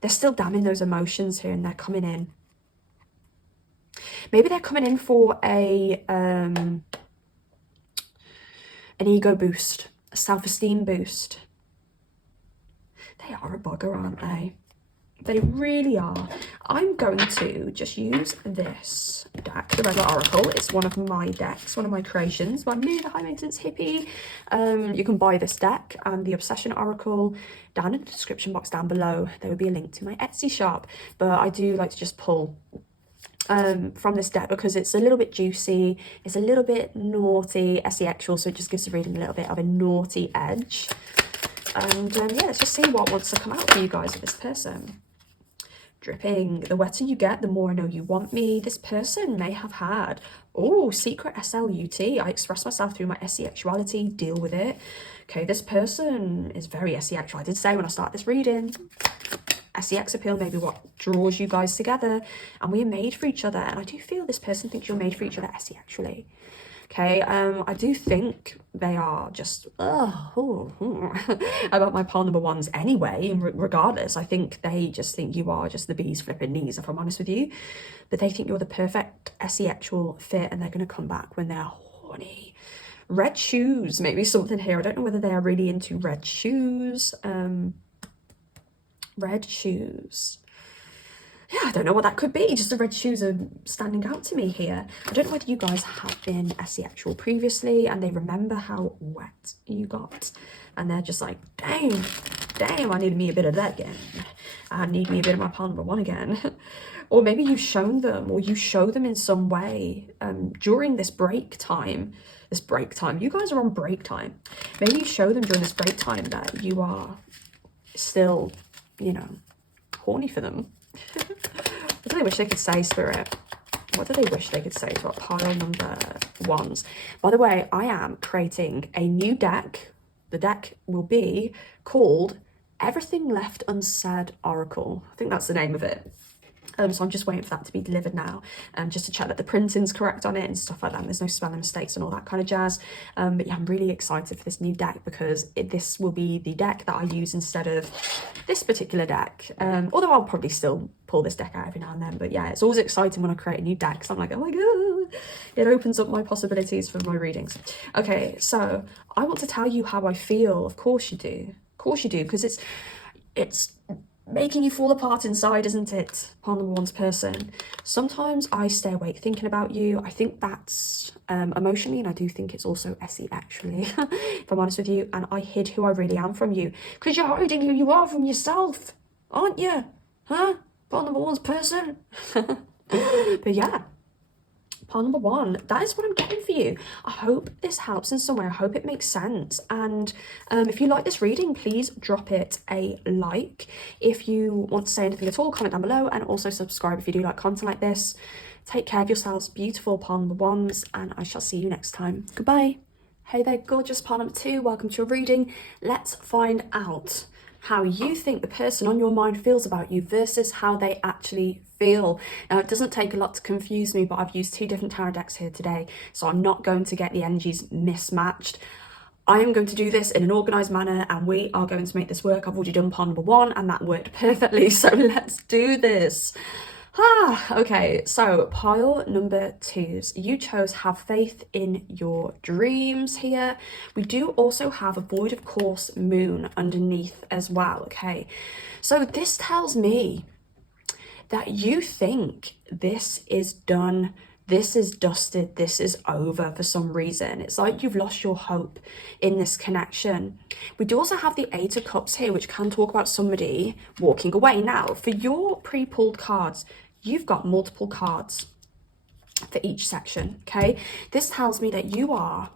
They're still damning those emotions here and they're coming in. Maybe they're coming in for an ego boost, a self-esteem boost. They are a bugger, aren't they? They really are. I'm going to just use this deck, the regular oracle. It's one of my decks, one of my creations by me, the High Maintenance Hippie. You can buy this deck and the Obsession Oracle down in the description box down below. There will be a link to my Etsy shop. But I do like to just pull from this deck because it's a little bit juicy, it's a little bit naughty, sexual, so it just gives the reading a little bit of a naughty edge. And yeah, let's just see what wants to come out for you guys with this person. Dripping. The wetter you get, the more I know you want me. This person may have had, oh, secret SLUT. I express myself through my sexuality. Deal with it. Okay, this person is very sexual. I did say when I start this reading, sex appeal may be what draws you guys together. And we are made for each other. And I do feel this person thinks you're made for each other sexually. Okay, I do think they are just about my pile number ones anyway, regardless. I think they just think you are just the bee's flipping knees, if I'm honest with you. But they think you're the perfect sexual fit and they're going to come back when they're horny. Red shoes, maybe something here. I don't know whether they are really into red shoes. Red shoes. Yeah, I don't know what that could be. Just the red shoes are standing out to me here. I don't know whether you guys have been sexual previously and they remember how wet you got. And they're just like, damn, I need me a bit of that again. I need me a bit of my pile number one again. Or maybe you've shown them or you show them in some way during this break time. You guys are on break time. Maybe you show them during this break time that you are still, you know, horny for them. What do they wish they could say, Spirit? What do they wish they could say to our pile number ones? By the way, I am creating a new deck. The deck will be called Everything Left Unsaid Oracle. I think that's the name of it. So I'm just waiting for that to be delivered now, just to check that the printing's correct on it and stuff like that. There's no spelling mistakes and all that kind of jazz. But yeah, I'm really excited for this new deck because this will be the deck that I use instead of this particular deck. Although I'll probably still pull this deck out every now and then. But yeah, it's always exciting when I create a new deck. So I'm like, oh my god, it opens up my possibilities for my readings. Okay, so I want to tell you how I feel. Of course you do. Of course you do, because it's making you fall apart inside, isn't it? Pile number one's person. Sometimes I stay awake thinking about you. I think that's emotionally, and I do think it's also SE actually, if I'm honest with you. And I hid who I really am from you, because you're hiding who you are from yourself, aren't you? Huh? Pile number one's person. But yeah, pile number one, that is what I'm getting for you. I hope this helps in some way. I hope it makes sense. And if you like this reading, please drop it a like. If you want to say anything at all, comment down below, and also subscribe if you do like content like this. Take care of yourselves, beautiful pile number ones, and I shall see you next time. Goodbye. Hey there, gorgeous pile number two. Welcome to your reading. Let's find out how you think the person on your mind feels about you versus how they actually feel. Now, it doesn't take a lot to confuse me, but I've used two different tarot decks here today, so I'm not going to get the energies mismatched. I am going to do this in an organised manner, and we are going to make this work. I've already done pile number one, and that worked perfectly, so let's do this. Okay, so pile number twos, you chose have faith in your dreams here. We do also have a void of course moon underneath as well. Okay, so this tells me that you think this is done, this is dusted, this is over for some reason. It's like you've lost your hope in this connection. We do also have the Eight of Cups here, which can talk about somebody walking away. Now, for your pre-pulled cards, you've got multiple cards for each section, okay? This tells me that you are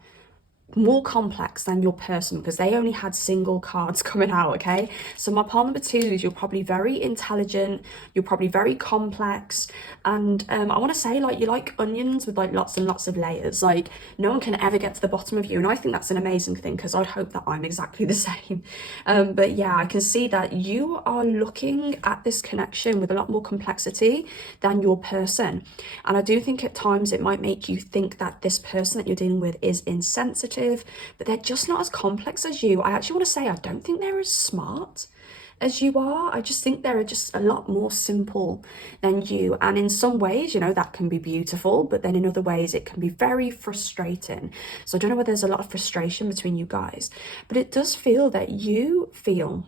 more complex than your person, because they only had single cards coming out. Okay, so my pile number two is you're probably very intelligent, you're probably very complex, and I want to say, like, you like onions with like lots and lots of layers. Like, no one can ever get to the bottom of you, and I think that's an amazing thing, because I'd hope that I'm exactly the same. But yeah, I can see that you are looking at this connection with a lot more complexity than your person, and I do think at times it might make you think that this person that you're dealing with is insensitive, but they're just not as complex as you. I actually want to say I don't think they're as smart as you are. I just think they're just a lot more simple than you, and in some ways, you know, that can be beautiful, but then in other ways it can be very frustrating. So I don't know whether there's a lot of frustration between you guys, but it does feel that you feel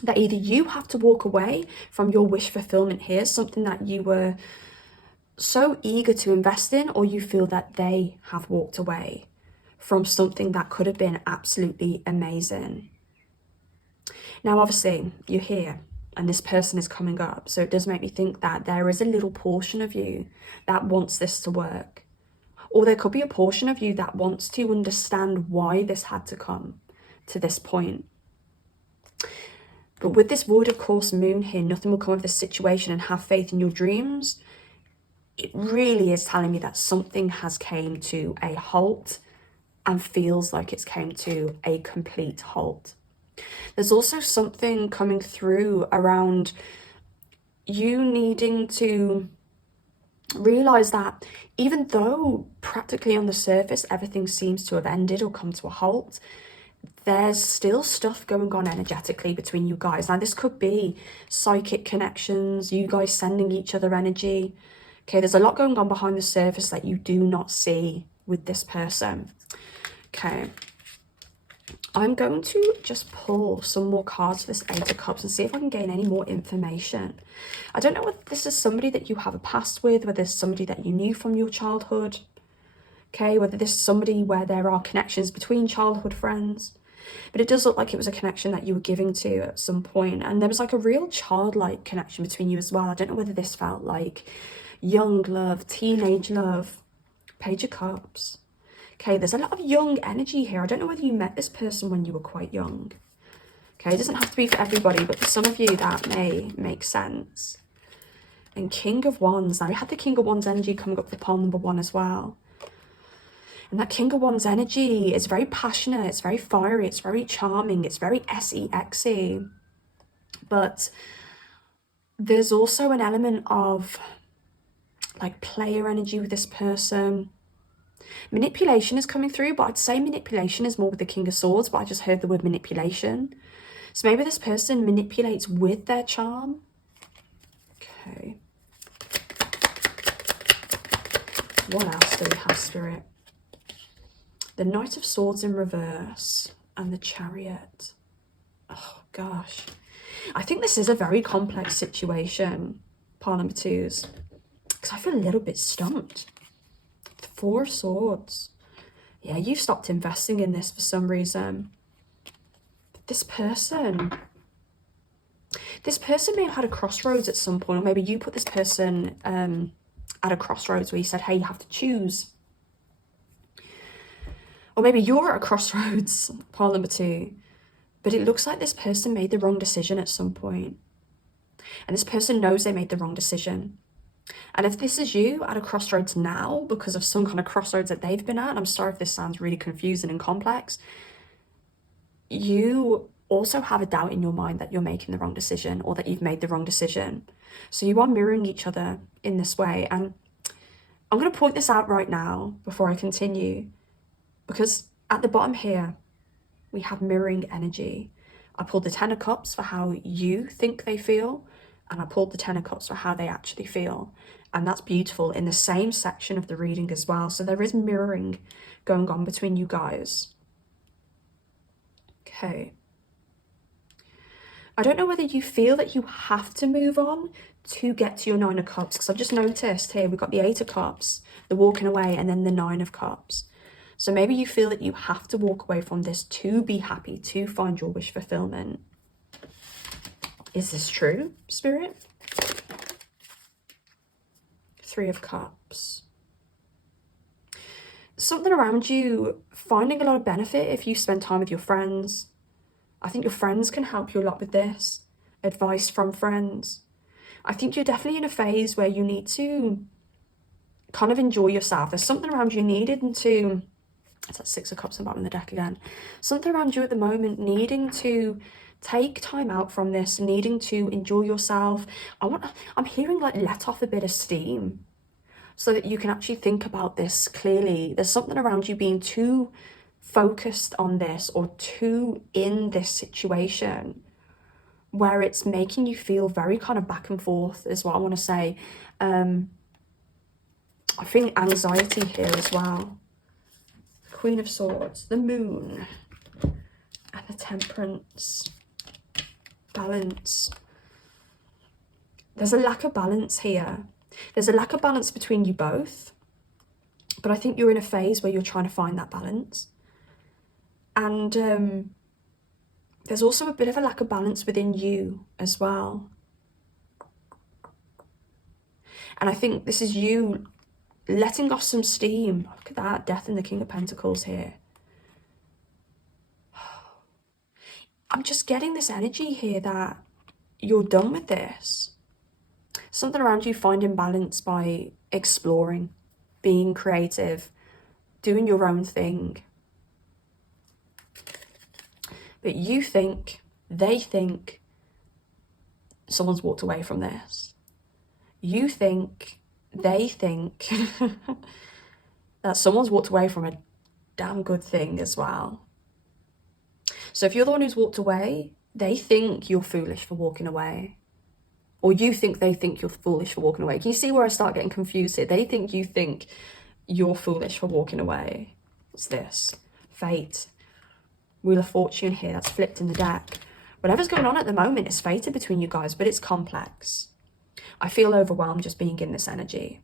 that either you have to walk away from your wish fulfillment here, something that you were so eager to invest in, or you feel that they have walked away from something that could have been absolutely amazing. Now, obviously, you're here and this person is coming up, so it does make me think that there is a little portion of you that wants this to work. Or there could be a portion of you that wants to understand why this had to come to this point. But with this void of course moon here, nothing will come of this situation, and have faith in your dreams, it really is telling me that something has came to a halt, and feels like it's came to a complete halt. There's also something coming through around you needing to realize that even though practically on the surface everything seems to have ended or come to a halt, there's still stuff going on energetically between you guys. Now, this could be psychic connections, you guys sending each other energy. Okay, there's a lot going on behind the surface that you do not see with this person. Okay, I'm going to just pull some more cards for this Eight of Cups and see if I can gain any more information. I don't know whether this is somebody that you have a past with, whether it's somebody that you knew from your childhood, okay, whether this is somebody where there are connections between childhood friends, but it does look like it was a connection that you were giving to at some point, and there was like a real childlike connection between you as well. I don't know whether this felt like young love, teenage love. Page of Cups. Okay, there's a lot of young energy here. I don't know whether you met this person when you were quite young. Okay, it doesn't have to be for everybody, but for some of you that may make sense. And King of Wands. Now, we had the King of Wands energy coming up for pile number one as well. And that King of Wands energy is very passionate, it's very fiery, it's very charming, it's very sexy. But there's also an element of like player energy with this person. Manipulation is coming through, but I'd say manipulation is more with the King of Swords, but I just heard the word manipulation. So maybe this person manipulates with their charm. Okay. What else do we have, Spirit? The Knight of Swords in reverse and the Chariot. Oh, gosh. I think this is a very complex situation, pile number twos, because I feel a little bit stumped. The Four of Swords. Yeah, you've stopped investing in this for some reason. This person may have had a crossroads at some point, or maybe you put this person at a crossroads where you said, hey, you have to choose. Or maybe you're at a crossroads, pile number two, but it looks like this person made the wrong decision at some point. And this person knows they made the wrong decision. And if this is you at a crossroads now because of some kind of crossroads that they've been at, and I'm sorry if this sounds really confusing and complex, you also have a doubt in your mind that you're making the wrong decision or that you've made the wrong decision. So you are mirroring each other in this way. And I'm going to point this out right now before I continue, because at the bottom here, we have mirroring energy. I pulled the Ten of Cups for how you think they feel, and I pulled the Ten of Cups for how they actually feel. And that's beautiful in the same section of the reading as well. So there is mirroring going on between you guys. Okay. I don't know whether you feel that you have to move on to get to your Nine of Cups, because I've just noticed here we've got the Eight of Cups, the walking away, and then the Nine of Cups. So maybe you feel that you have to walk away from this to be happy, to find your wish fulfillment. Is this true, Spirit? Three of Cups. Something around you finding a lot of benefit if you spend time with your friends. I think your friends can help you a lot with this. Advice from friends. I think you're definitely in a phase where you need to kind of enjoy yourself. There's something around you needing to, it's that Six of Cups on the bottom of the deck again. Something around you at the moment needing to take time out from this, needing to enjoy yourself. I'm hearing like let off a bit of steam so that you can actually think about this clearly. There's something around you being too focused on this or too in this situation where it's making you feel very kind of back and forth is what I want to say. I'm feeling anxiety here as well. Queen of Swords, the Moon, and the Temperance. Balance. There's a lack of balance here. There's a lack of balance between you both, but I think you're in a phase where you're trying to find that balance. And there's also a bit of a lack of balance within you as well. And I think this is you letting off some steam. Look at that, Death and the King of Pentacles here. I'm just getting this energy here that you're done with this. Something around you finding balance by exploring, being creative, doing your own thing. But you think, they think, someone's walked away from this. You think, they think that someone's walked away from a damn good thing as well. So if you're the one who's walked away, they think you're foolish for walking away. Or you think they think you're foolish for walking away. Can you see where I start getting confused here? They think you think you're foolish for walking away. What's this? Fate. Wheel of Fortune here, that's flipped in the deck. Whatever's going on at the moment is fated between you guys, but it's complex. I feel overwhelmed just being in this energy.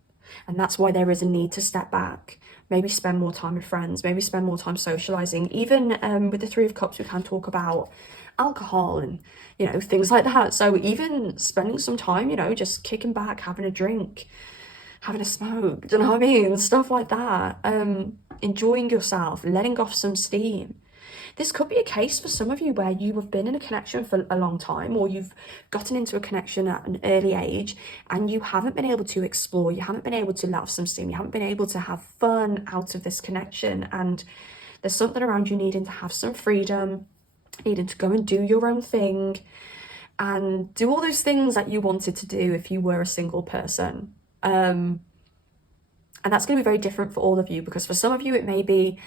And that's why there is a need to step back. Maybe spend more time with friends. Maybe spend more time socializing. Even with the Three of Cups, we can talk about alcohol and, you know, things like that. So even spending some time, you know, just kicking back, having a drink, having a smoke, do you know what I mean? Stuff like that. Enjoying yourself, letting off some steam. This could be a case for some of you where you have been in a connection for a long time, or you've gotten into a connection at an early age and you haven't been able to explore, you haven't been able to let off some steam, you haven't been able to have fun out of this connection, and there's something around you needing to have some freedom, needing to go and do your own thing and do all those things that you wanted to do if you were a single person. And that's going to be very different for all of you, because for some of you it may be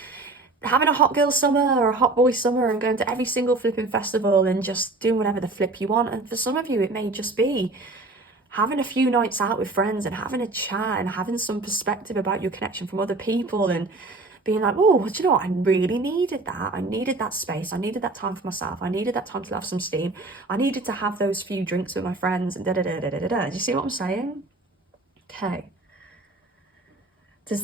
having a hot girl summer or a hot boy summer and going to every single flipping festival and just doing whatever the flip you want. And for some of you, it may just be having a few nights out with friends and having a chat and having some perspective about your connection from other people and being like, oh, do you know what? I really needed that. I needed that space. I needed that time for myself. I needed that time to have some steam. I needed to have those few drinks with my friends and da-da-da-da-da-da. Do you see what I'm saying? Okay. Do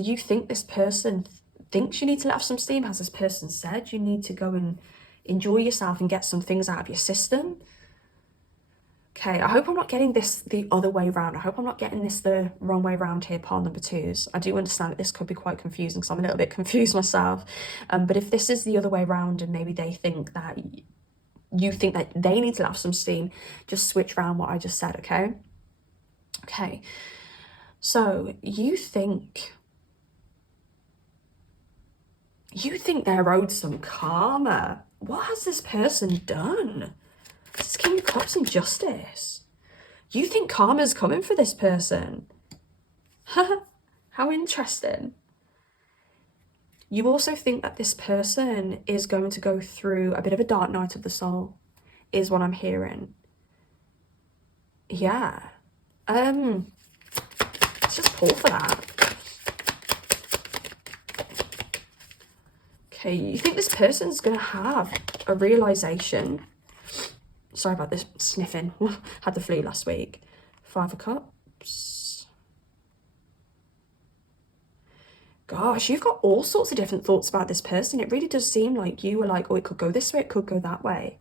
you think this person thinks you need to let off some steam? Has this person said you need to go and enjoy yourself and get some things out of your system? Okay, I hope I'm not getting this the other way around. I hope I'm not getting this the wrong way around here, pile number twos. I do understand that this could be quite confusing because I'm a little bit confused myself. But if this is the other way around and maybe they think that you think that they need to let off some steam, just switch around what I just said, okay? Okay, so you think they're owed some karma. What has this person done? This is King of Cups and Justice. You think karma's coming for this person? How interesting. You also think that this person is going to go through a bit of a dark night of the soul, is what I'm hearing. Yeah. Let's just pull for that. Okay, you think this person's going to have a realization. Sorry about this sniffing. Had the flu last week. 5 of Cups. Gosh, you've got all sorts of different thoughts about this person. It really does seem like you were like, oh, it could go this way, it could go that way.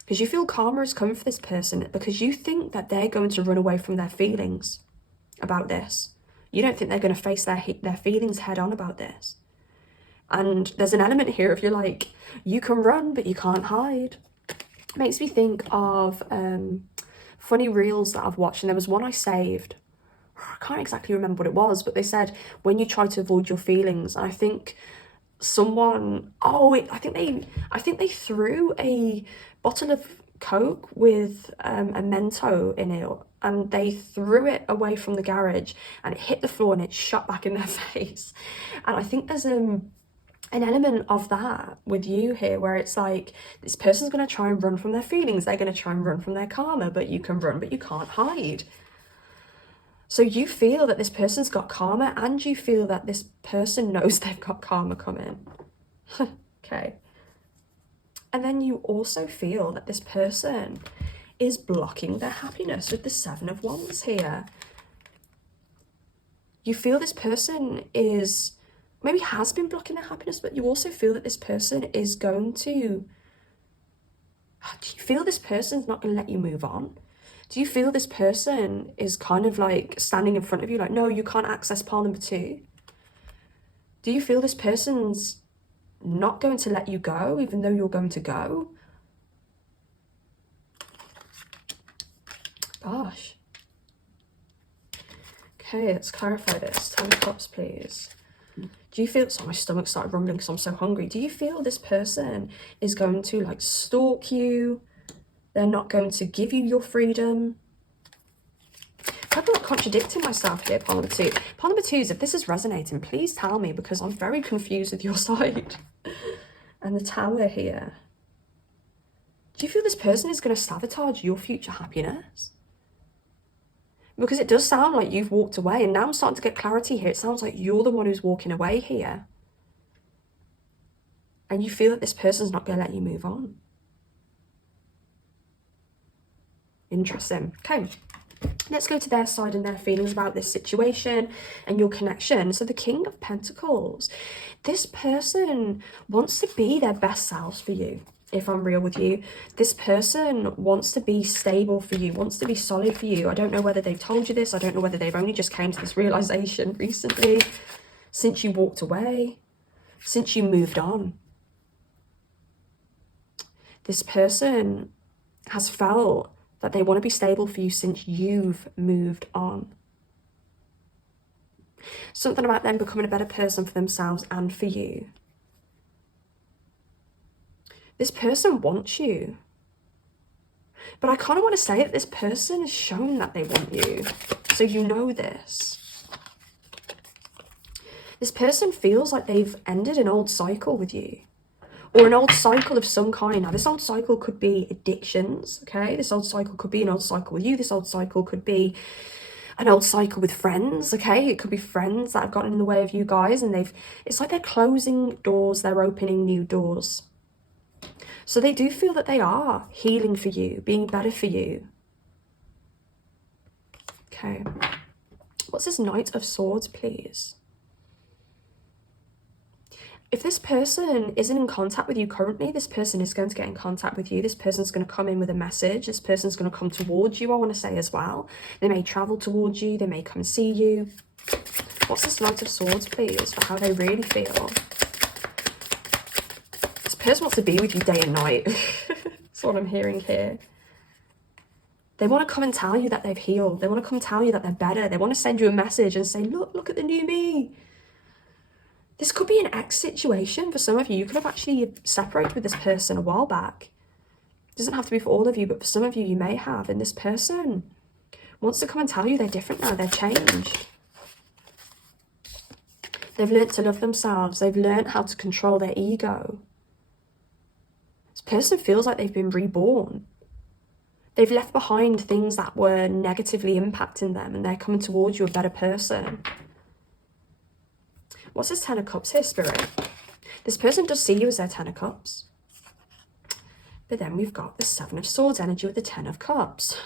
Because you feel karma is coming for this person because you think that they're going to run away from their feelings about this. You don't think they're going to face their feelings head on about this. And there's an element here if you're like, you can run, but you can't hide. It makes me think of funny reels that I've watched, and there was one I saved. I can't exactly remember what it was, but they said when you try to avoid your feelings, I think someone, I think they threw a bottle of Coke with a Mento in it, and they threw it away from the garage, and it hit the floor and it shot back in their face. And I think there's an element of that with you here where it's like this person's going to try and run from their feelings, they're going to try and run from their karma, but you can run but you can't hide. So you feel that this person's got karma and you feel that this person knows they've got karma coming. Okay. And then you also feel that this person is blocking their happiness with the 7 of Wands here. You feel this person is maybe has been blocking their happiness, but you also feel that this person is going to... Do you feel this person's not going to let you move on? Do you feel this person is kind of like standing in front of you like, no, you can't access pile number 2? Do you feel this person's not going to let you go even though you're going to go? Gosh. Okay, let's clarify this. 10 of Cups, please. Do you feel, so my stomach started rumbling because I'm so hungry. Do you feel this person is going to like stalk you? They're not going to give you your freedom? I'm not contradicting myself here, pile number 2. Pile number 2s, if this is resonating, please tell me because I'm very confused with your side. And the Tower here. Do you feel this person is going to sabotage your future happiness? Because it does sound like you've walked away, and now I'm starting to get clarity here. It sounds like you're the one who's walking away here. And you feel that this person's not going to let you move on. Interesting. Okay, let's go to their side and their feelings about this situation and your connection. So the King of Pentacles. This person wants to be their best selves for you. If I'm real with you, this person wants to be stable for you, wants to be solid for you. I don't know whether they've told you this. I don't know whether they've only just came to this realization recently, since you walked away, since you moved on. This person has felt that they want to be stable for you since you've moved on. Something about them becoming a better person for themselves and for you. This person wants you. But I kind of want to say that this person has shown that they want you. So you know this. This person feels like they've ended an old cycle with you. Or an old cycle of some kind. Now, this old cycle could be addictions, okay? This old cycle could be an old cycle with you. This old cycle could be an old cycle with friends, okay? It could be friends that have gotten in the way of you guys, and it's like they're closing doors, they're opening new doors. So they do feel that they are healing for you, being better for you. Okay. What's this Knight of Swords, please? If this person isn't in contact with you currently, this person is going to get in contact with you. This person's going to come in with a message. This person's going to come towards you, I want to say as well. They may travel towards you. They may come and see you. What's this Knight of Swords, please, for how they really feel? This person wants to be with you day and night. That's what I'm hearing here. They want to come and tell you that they've healed. They want to come tell you that they're better. They want to send you a message and say, look at the new me. This could be an ex situation for some of you. You could have actually separated with this person a while back. It doesn't have to be for all of you, but for some of you, you may have. And this person wants to come and tell you they're different now. They've changed. They've learnt to love themselves. They've learnt how to control their ego. This person feels like they've been reborn. They've left behind things that were negatively impacting them, and they're coming towards you a better person. What's this Ten of Cups here, Spirit? This person does see you as their Ten of Cups. But then we've got the Seven of Swords energy with the Ten of Cups.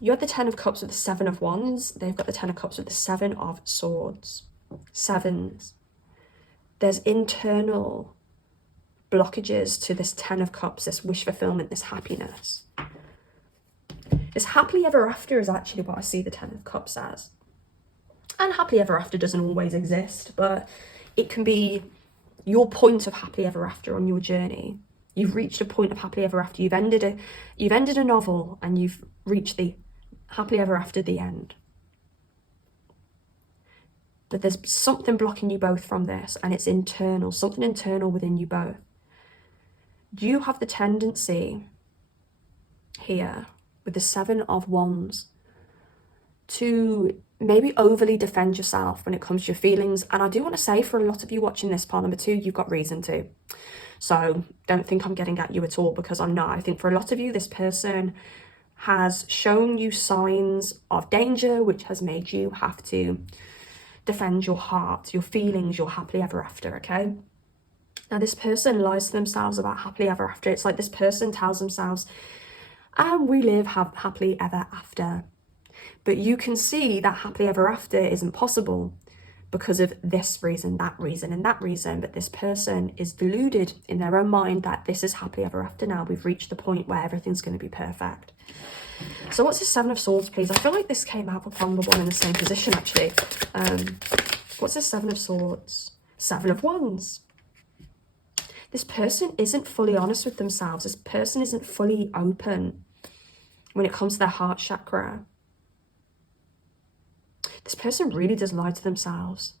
You had the Ten of Cups with the Seven of Wands. They've got the Ten of Cups with the Seven of Swords. Sevens. There's internal blockages to this Ten of Cups, this wish fulfillment, this happiness. This happily ever after is actually what I see the Ten of Cups as. And happily ever after doesn't always exist, but it can be your point of happily ever after on your journey. You've reached a point of happily ever after. You've ended a novel and you've reached the happily ever after the end. But there's something blocking you both from this, and it's internal, something internal within you both. You have the tendency here with the Seven of Wands to maybe overly defend yourself when it comes to your feelings. And I do want to say, for a lot of you watching this, part number 2, you've got reason to. So don't think I'm getting at you at all, because I'm not. I think for a lot of you, this person has shown you signs of danger, which has made you have to defend your heart, your feelings, your happily ever after, okay? Now, this person lies to themselves about happily ever after. It's like this person tells themselves, and we live happily ever after. But you can see that happily ever after isn't possible because of this reason, that reason, and that reason. But this person is deluded in their own mind that this is happily ever after now. We've reached the point where everything's going to be perfect. So what's this Seven of Swords, please? I feel like this came out upon the one in the same position, actually. What's this Seven of Swords? Seven of Wands. This person isn't fully honest with themselves. This person isn't fully open when it comes to their heart chakra. This person really does lie to themselves.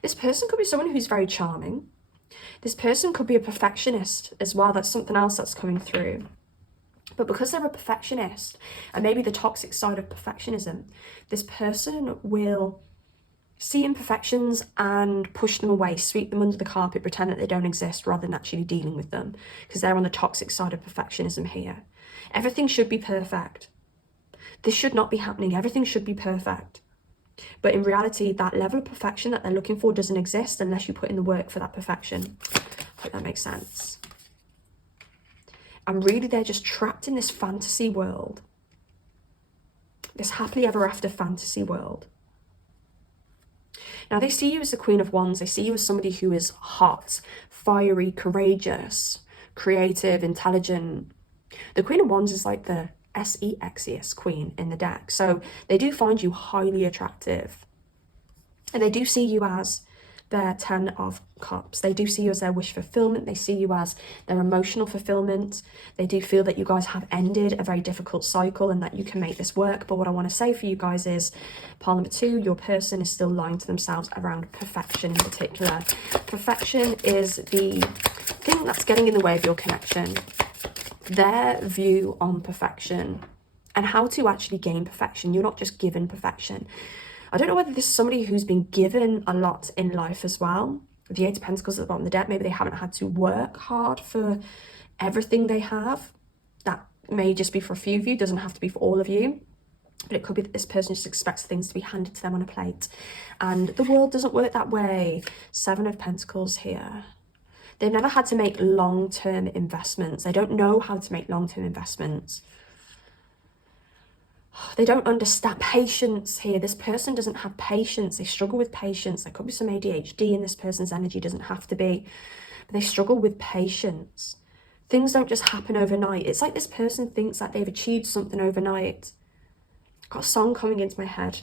This person could be someone who's very charming. This person could be a perfectionist as well. That's something else that's coming through. But because they're a perfectionist, and maybe the toxic side of perfectionism, this person will see imperfections and push them away, sweep them under the carpet, pretend that they don't exist rather than actually dealing with them, because they're on the toxic side of perfectionism here. Everything should be perfect. This should not be happening. Everything should be perfect. But in reality, that level of perfection that they're looking for doesn't exist unless you put in the work for that perfection. I hope that makes sense. And really, they're just trapped in this fantasy world. This happily ever after fantasy world. Now, they see you as the Queen of Wands. They see you as somebody who is hot, fiery, courageous, creative, intelligent. The Queen of Wands is like the sexiest queen in the deck. So they do find you highly attractive. And they do see you as their Ten of Cups. They do see you as their wish fulfillment. They see you as their emotional fulfillment. They do feel that you guys have ended a very difficult cycle and that you can make this work. But what I want to say for you guys is, part number 2, your person is still lying to themselves around perfection in particular. Perfection is the thing that's getting in the way of your connection. Their view on perfection and how to actually gain perfection. You're not just given perfection. I don't know whether this is somebody who's been given a lot in life as well. The Eight of Pentacles at the bottom of the deck, maybe they haven't had to work hard for everything they have. That may just be for a few of you, doesn't have to be for all of you. But it could be that this person just expects things to be handed to them on a plate. And the world doesn't work that way. 7 of Pentacles here. They've never had to make long-term investments. They don't know how to make long-term investments. They don't understand patience here. This person doesn't have patience. They struggle with patience. There could be some ADHD in this person's energy. Doesn't have to be. But they struggle with patience. Things don't just happen overnight. It's like this person thinks that they've achieved something overnight. I've got a song coming into my head.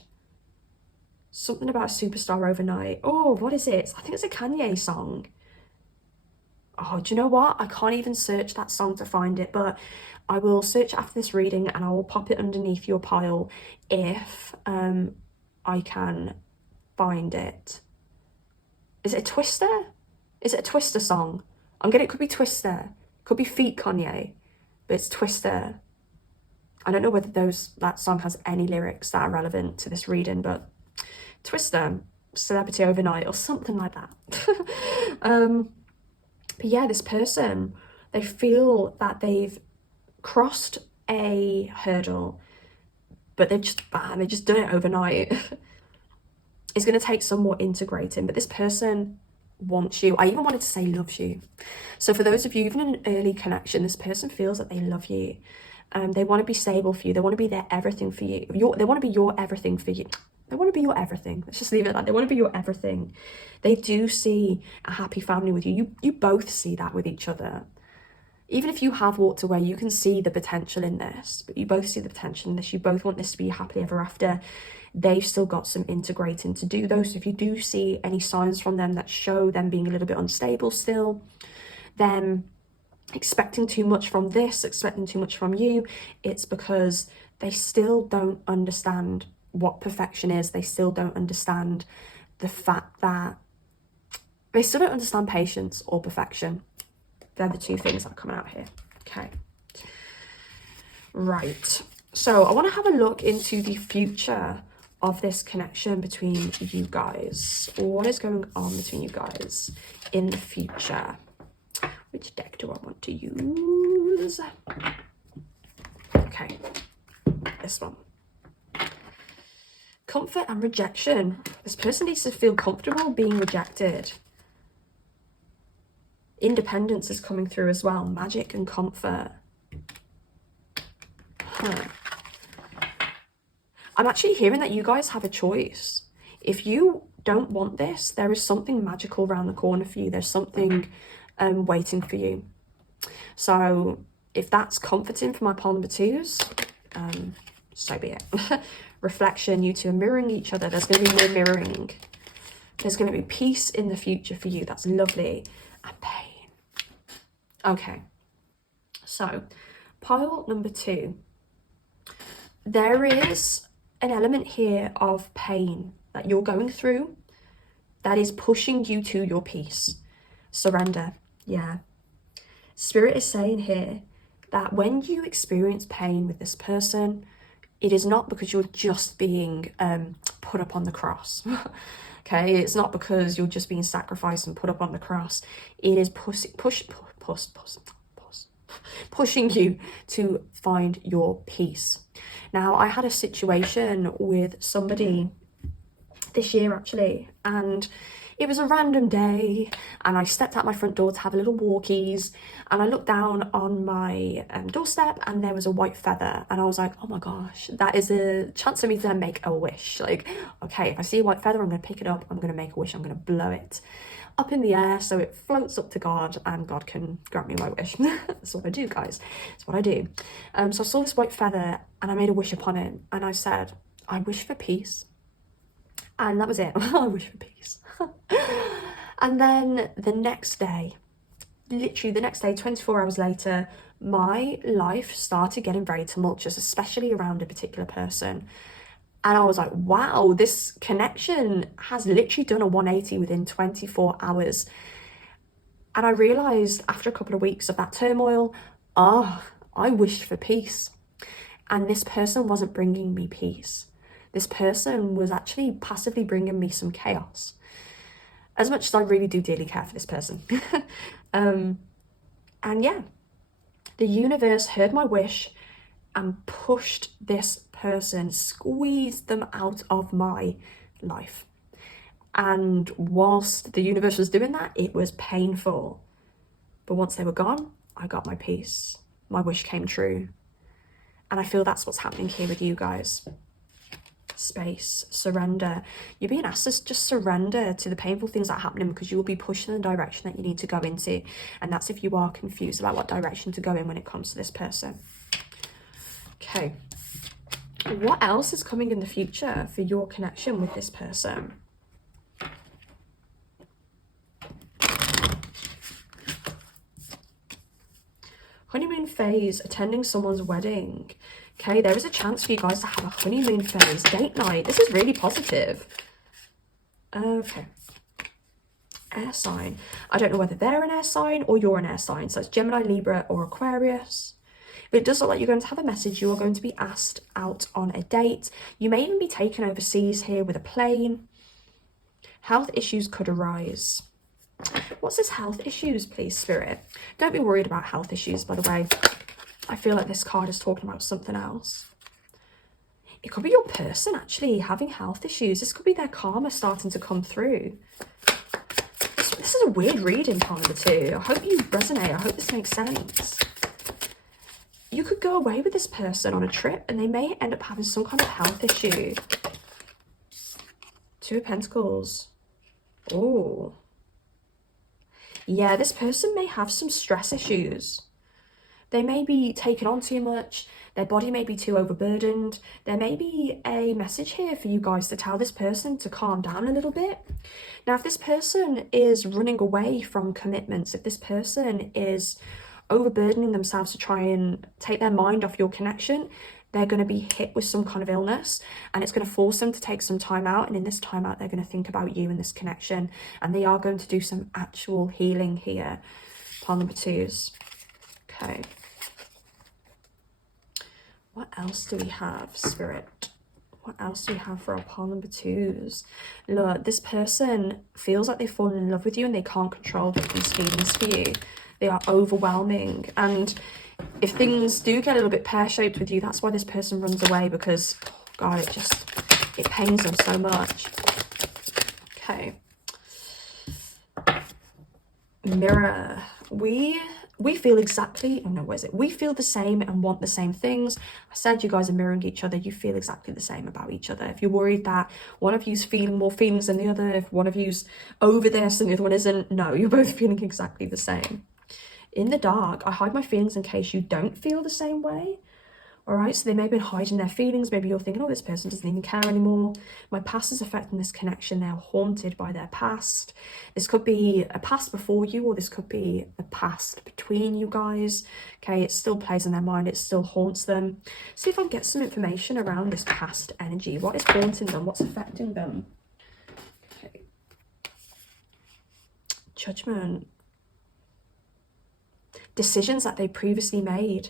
Something about a superstar overnight. Oh, what is it? I think it's a Kanye song. Oh, do you know what? I can't even search that song to find it, but I will search after this reading and I will pop it underneath your pile if I can find it. Is it a Twister? Is it a Twister song? It could be Twister. It could be Feet Kanye, but it's Twister. I don't know whether that song has any lyrics that are relevant to this reading, but Twister, Celebrity Overnight, or something like that. But yeah, this person, they feel that they've crossed a hurdle, but they've just done it overnight. It's going to take some more integrating, but this person wants you. I even wanted to say loves you. So for those of you, even in an early connection, this person feels that they love you. They want to be stable for you. They want to be their everything for you. They want to be your everything for you. They want to be your everything. Let's just leave it at that. They want to be your everything. They do see a happy family with you. You both see that with each other. Even if you have walked away, you can see the potential in this. But you both see the potential in this. You both want this to be happily ever after. They've still got some integrating to do though. So if you do see any signs from them that show them being a little bit unstable still, them expecting too much from this, expecting too much from you, it's because they still don't understand what perfection is. They still don't understand the fact that they still don't understand patience or perfection. They're the two things that are coming out here. Okay. Right. So I want to have a look into the future of this connection between you guys. What is going on between you guys in the future? Which deck do I want to use? Okay. This one. Comfort and rejection. This person needs to feel comfortable being rejected. Independence is coming through as well. Magic and comfort. I'm actually hearing that you guys have a choice. If you don't want this, there is something magical around the corner for you. There's something waiting for you. So if that's comforting for my pile number 2s, so be it. Reflection, you two are mirroring each other. There's going to be more mirroring. There's going to be peace in the future for you. That's lovely. And pain. Okay. So, pile number 2. There is an element here of pain that you're going through that is pushing you to your peace. Surrender. Yeah. Spirit is saying here that when you experience pain with this person, it is not because you're just being put up on the cross. Okay, it's not because you're just being sacrificed and put up on the cross. It is pushing you to find your peace. Now, I had a situation with somebody this year actually, and it was a random day, and I stepped out my front door to have a little walkies, and I looked down on my doorstep, and there was a white feather, and I was like, oh my gosh, that is a chance for me to make a wish. Like, okay, if I see a white feather, I'm going to pick it up, I'm going to make a wish, I'm going to blow it up in the air so it floats up to God, and God can grant me my wish. That's what I do, guys. That's what I do. So I saw this white feather, and I made a wish upon it, and I said, I wish for peace. And that was it. I wish for peace. And then the next day, literally the next day, 24 hours later, my life started getting very tumultuous, especially around a particular person. And I was like, wow, this connection has literally done a 180 within 24 hours. And I realised after a couple of weeks of that turmoil, I wished for peace. And this person wasn't bringing me peace. This person was actually passively bringing me some chaos. As much as I really do dearly care for this person. And yeah, The universe heard my wish and pushed this person, squeezed them out of my life. And whilst the universe was doing that, it was painful. But once they were gone, I got my peace. My wish came true. And I feel that's what's happening here with you guys. Space, surrender. You're being asked to just surrender to the painful things that are happening, because you will be pushed in the direction that you need to go into. And that's if you are confused about what direction to go in when it comes to this person. Okay. What else is coming in the future for your connection with this person? Honeymoon phase, attending someone's wedding. Okay, there is a chance for you guys to have a honeymoon phase, date night. This is really positive. Okay. Air sign. I don't know whether they're an air sign or you're an air sign. So it's Gemini, Libra or Aquarius. But it does look like you're going to have a message. You are going to be asked out on a date. You may even be taken overseas here with a plane. Health issues could arise. What's this health issues, please, Spirit? Don't be worried about health issues, by the way. I feel like this card is talking about something else. It could be your person actually having health issues. This could be their karma starting to come through. This is a weird reading, part of the two. I hope you resonate. I hope this makes sense. You could go away with this person on a trip and they may end up having some kind of health issue. Two of Pentacles. Oh. Yeah, this person may have some stress issues. They may be taking on too much. Their body may be too overburdened. There may be a message here for you guys to tell this person to calm down a little bit. Now, if this person is running away from commitments, if this person is overburdening themselves to try and take their mind off your connection, they're going to be hit with some kind of illness, and it's going to force them to take some time out. And in this time out, they're going to think about you and this connection, and they are going to do some actual healing here. Pile number twos. Okay. What else do we have, Spirit? What else do we have for our pile number twos? Look, this person feels like they've fallen in love with you and they can't control these feelings for you. They are overwhelming. And if things do get a little bit pear-shaped with you, that's why this person runs away, because, oh God, it pains them so much. Okay. Mirror. We feel exactly, oh no, where is it? We feel the same and want the same things. I said you guys are mirroring each other. You feel exactly the same about each other. If you're worried that one of you's feeling more feelings than the other, if one of you's over this and the other one isn't, no, you're both feeling exactly the same. In the dark, I hide my feelings in case you don't feel the same way. All right, so they may have been hiding their feelings. Maybe you're thinking, oh, this person doesn't even care anymore. My past is affecting this connection. They're haunted by their past. This could be a past before you, or this could be a past between you guys. Okay, it still plays in their mind. It still haunts them. See if I can get some information around this past energy. What is haunting them? What's affecting them? Okay. Judgment. Decisions that they previously made.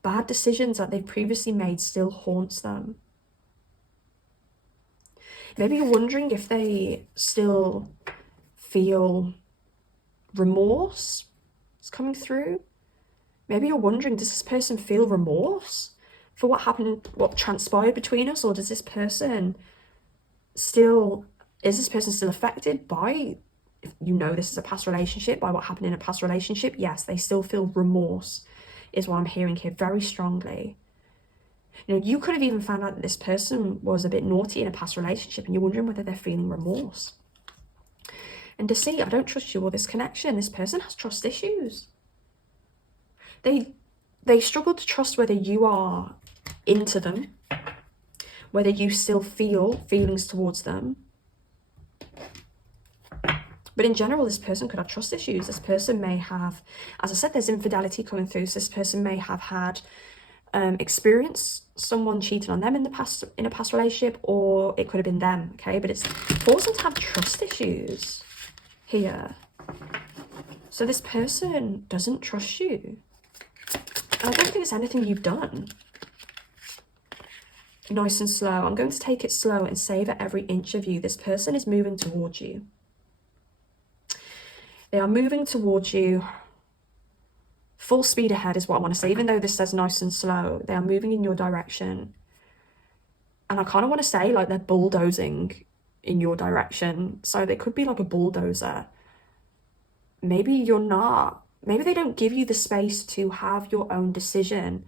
Bad decisions that they've previously made still haunts them. Maybe you're wondering if they still feel remorse is coming through. Maybe you're wondering, does this person feel remorse for what happened, what transpired between us? Or does this person still, is this person still affected by, if you know this is a past relationship, by what happened in a past relationship? Yes, they still feel remorse, is what I'm hearing here very strongly. You know, you could have even found out that this person was a bit naughty in a past relationship and you're wondering whether they're feeling remorse. And to see, I don't trust you or this connection. This person has trust issues. They struggle to trust whether you are into them, whether you still feel feelings towards them. But in general, this person could have trust issues. This person may have, as I said, there's infidelity coming through. So this person may have had experienced someone cheating on them in the past, in a past relationship, or it could have been them, okay? But it's causing them to have trust issues here. So this person doesn't trust you. And I don't think it's anything you've done. Nice and slow. I'm going to take it slow and savor every inch of you. This person is moving towards you. They are moving towards you. Full speed ahead is what I want to say. Even though this says nice and slow, they are moving in your direction. And I kind of want to say like they're bulldozing in your direction. So they could be like a bulldozer. Maybe you're not. Maybe they don't give you the space to have your own decision.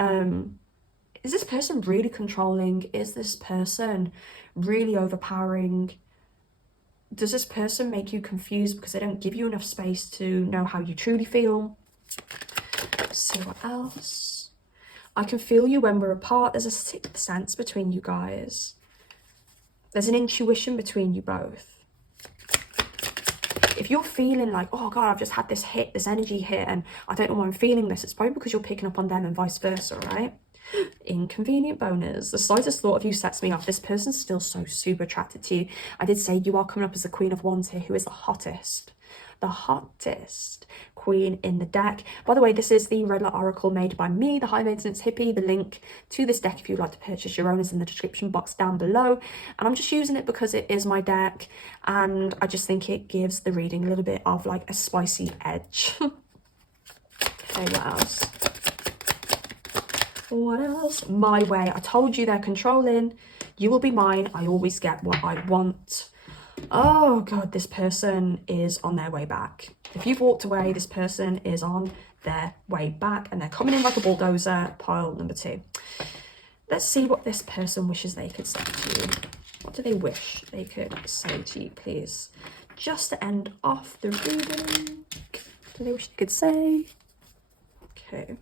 Is this person really controlling? Is this person really overpowering? Does this person make you confused because they don't give you enough space to know how you truly feel? Let's see what else. I can feel you when we're apart. There's a sixth sense between you guys. There's an intuition between you both. If you're feeling like, oh God, I've just had this hit, this energy hit, and I don't know why I'm feeling this, it's probably because you're picking up on them and vice versa, right? Inconvenient bonus. The slightest thought of you sets me off. This person's still so super attracted to you. I did say you are coming up as the Queen of Wands here, who is the hottest queen in the deck. By the way, this is the Red Light Oracle made by me, the High Maintenance Hippie. The link to this deck, if you'd like to purchase your own, is in the description box down below. And I'm just using it because it is my deck, and I just think it gives the reading a little bit of like a spicy edge. Okay, what else? What else? My way. I told you they're controlling. You will be mine. I always get what I want. Oh God, this person is on their way back. If you've walked away, this person is on their way back, and they're coming in like a bulldozer. Pile number 2. Let's see what this person wishes they could say to you. What do they wish they could say to you, please? Just to end off the reading. What do they wish they could say? Okay.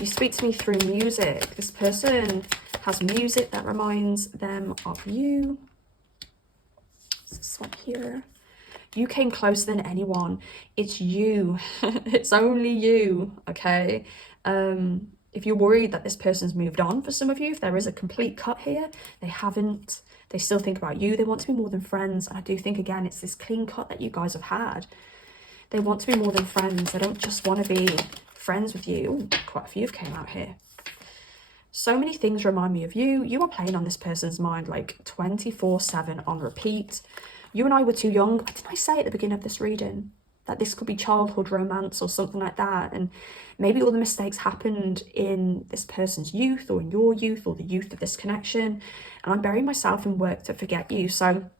You speak to me through music. This person has music that reminds them of you. This one here. You came closer than anyone. It's you. It's only you, okay? If you're worried that this person's moved on for some of you, if there is a complete cut here, they haven't. They still think about you. They want to be more than friends. And I do think, again, it's this clean cut that you guys have had. They want to be more than friends. They don't just want to be friends with you. Ooh, quite a few have came out here. So many things remind me of you. You are playing on this person's mind like 24/7 on repeat. You and I were too young. Didn't I say at the beginning of this reading that this could be childhood romance or something like that? And maybe all the mistakes happened in this person's youth, or in your youth, or the youth of this connection. And I'm burying myself in work to forget you. So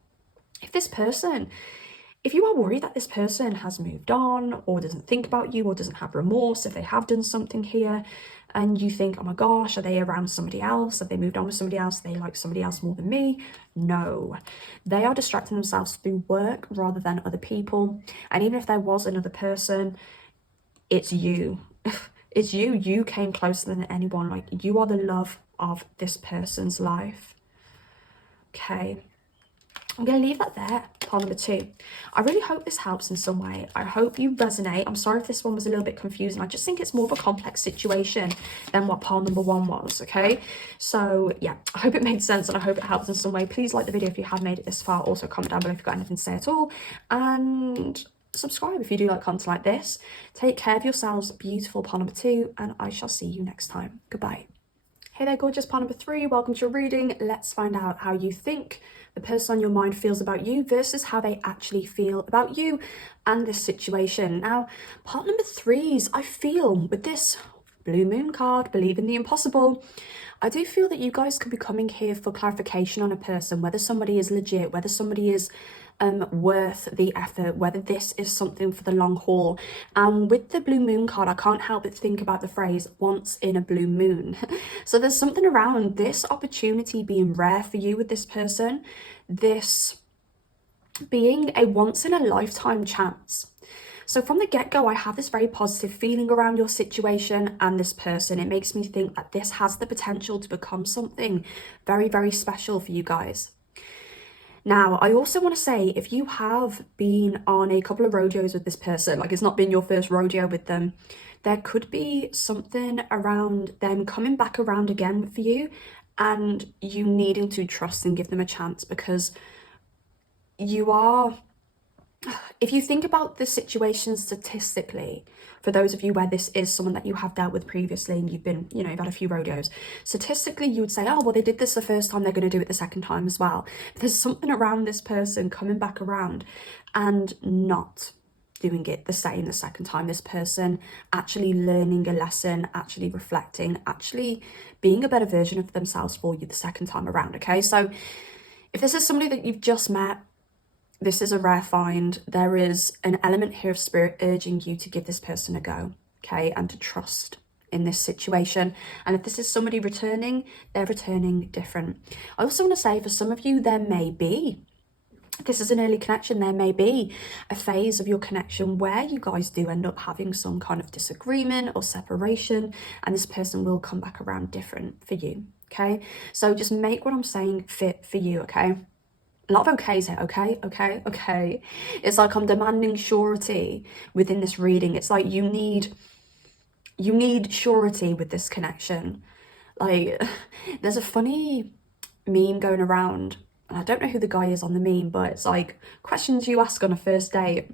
if you are worried that this person has moved on, or doesn't think about you, or doesn't have remorse if they have done something here, and you think, oh my gosh, are they around somebody else? Have they moved on with somebody else? They like somebody else more than me? No. They are distracting themselves through work rather than other people. And even if there was another person, it's you. It's you. You came closer than anyone. Like, you are the love of this person's life. Okay. I'm going to leave that there, pile number 2. I really hope this helps in some way. I hope you resonate. I'm sorry if this one was a little bit confusing. I just think it's more of a complex situation than what pile number 1 was, okay? So, yeah, I hope it made sense, and I hope it helps in some way. Please like the video if you have made it this far. Also, comment down below if you've got anything to say at all. And subscribe if you do like content like this. Take care of yourselves, beautiful pile number 2, and I shall see you next time. Goodbye. Hey there, gorgeous pile number 3. Welcome to your reading. Let's find out how you think the person on your mind feels about you versus how they actually feel about you and this situation. Now, part number 3s, I feel with this blue moon card, believe in the impossible, I do feel that you guys could be coming here for clarification on a person, whether somebody is legit, whether somebody is worth the effort, whether this is something for the long haul. And with the blue moon card, I can't help but think about the phrase once in a blue moon. So there's something around this opportunity being rare for you with this person, this being a once in a lifetime chance. So from the get-go, I have this very positive feeling around your situation and this person. It makes me think that this has the potential to become something very, very special for you guys. Now, I also want to say, if you have been on a couple of rodeos with this person, like it's not been your first rodeo with them, there could be something around them coming back around again for you, and you needing to trust and give them a chance, because you are, if you think about the situation statistically, for those of you where this is someone that you have dealt with previously and you've been, you've had a few rodeos, statistically you would say, oh, well, they did this the first time, they're going to do it the second time as well. But there's something around this person coming back around and not. doing it the same the second time. This person actually learning a lesson, actually reflecting, actually being a better version of themselves for you the second time around, okay? So if this is somebody that you've just met, this is a rare find. There is an element here of spirit urging you to give this person a go, okay, and to trust in this situation. And if this is somebody returning, they're returning different. I also want to say, for some of you, there may be, if this is an early connection, there may be a phase of your connection where you guys do end up having some kind of disagreement or separation, and this person will come back around different for you, okay? So just make what I'm saying fit for you, okay? A lot of okays here, okay. It's like I'm demanding surety within this reading. It's like you need surety with this connection. Like, there's a funny meme going around, and I don't know who the guy is on the meme, but it's like questions you ask on a first date.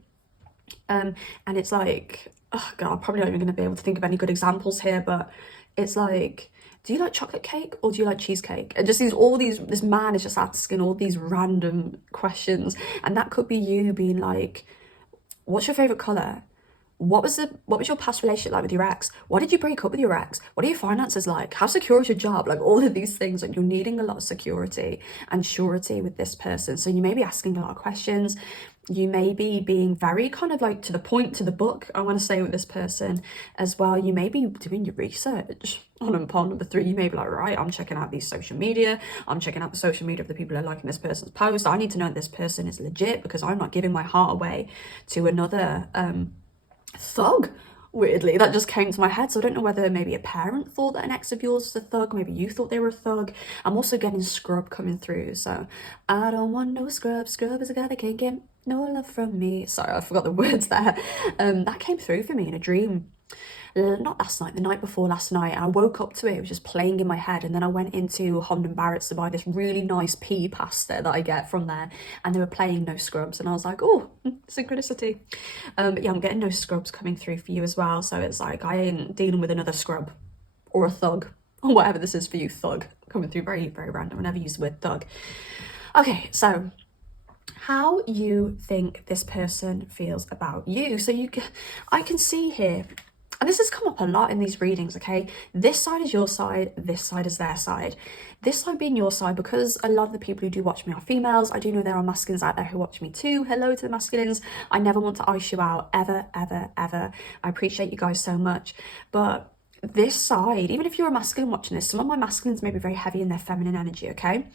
And it's like, oh God, I'm probably not even going to be able to think of any good examples here, but it's like, do you like chocolate cake or do you like cheesecake? And just this man is just asking all these random questions. And that could be you being like, what's your favorite color? What was your past relationship like with your ex? Why did you break up with your ex? What are your finances like? How secure is your job? Like, all of these things, like, you're needing a lot of security and surety with this person. So you may be asking a lot of questions. You may be being very kind of like to the point, to the book, I want to say, with this person as well. You may be doing your research on part number 3. You may be like, right, I'm checking out these social media. I'm checking out the social media of the people who are liking this person's post. I need to know that this person is legit, because I'm not giving my heart away to another thug. Weirdly, that just came to my head. So I don't know whether maybe a parent thought that an ex of yours was a thug, maybe you thought they were a thug. I'm also getting scrub coming through, so I don't want no scrub. Scrub is a guy that can't get no love from me. Sorry, I forgot the words there. That came through for me in a dream. Not last night, the night before last night. I woke up to it. It was just playing in my head, and then I went into Holland & Barrett's to buy this really nice pea pasta that I get from there, and they were playing No Scrubs, and I was like, oh, synchronicity. But yeah, I'm getting No Scrubs coming through for you as well. So it's like, I ain't dealing with another scrub or a thug or whatever this is for you. Thug coming through, very, very random. I never use the word thug. Okay, so how you think this person feels about you. So I can see here, and this has come up a lot in these readings, okay? This side is your side, this side is their side. This side being your side, because a lot of the people who do watch me are females. I do know there are masculines out there who watch me too. Hello to the masculines. I never want to ice you out, ever, ever, ever. I appreciate you guys so much. But this side, even if you're a masculine watching this, some of my masculines may be very heavy in their feminine energy, okay?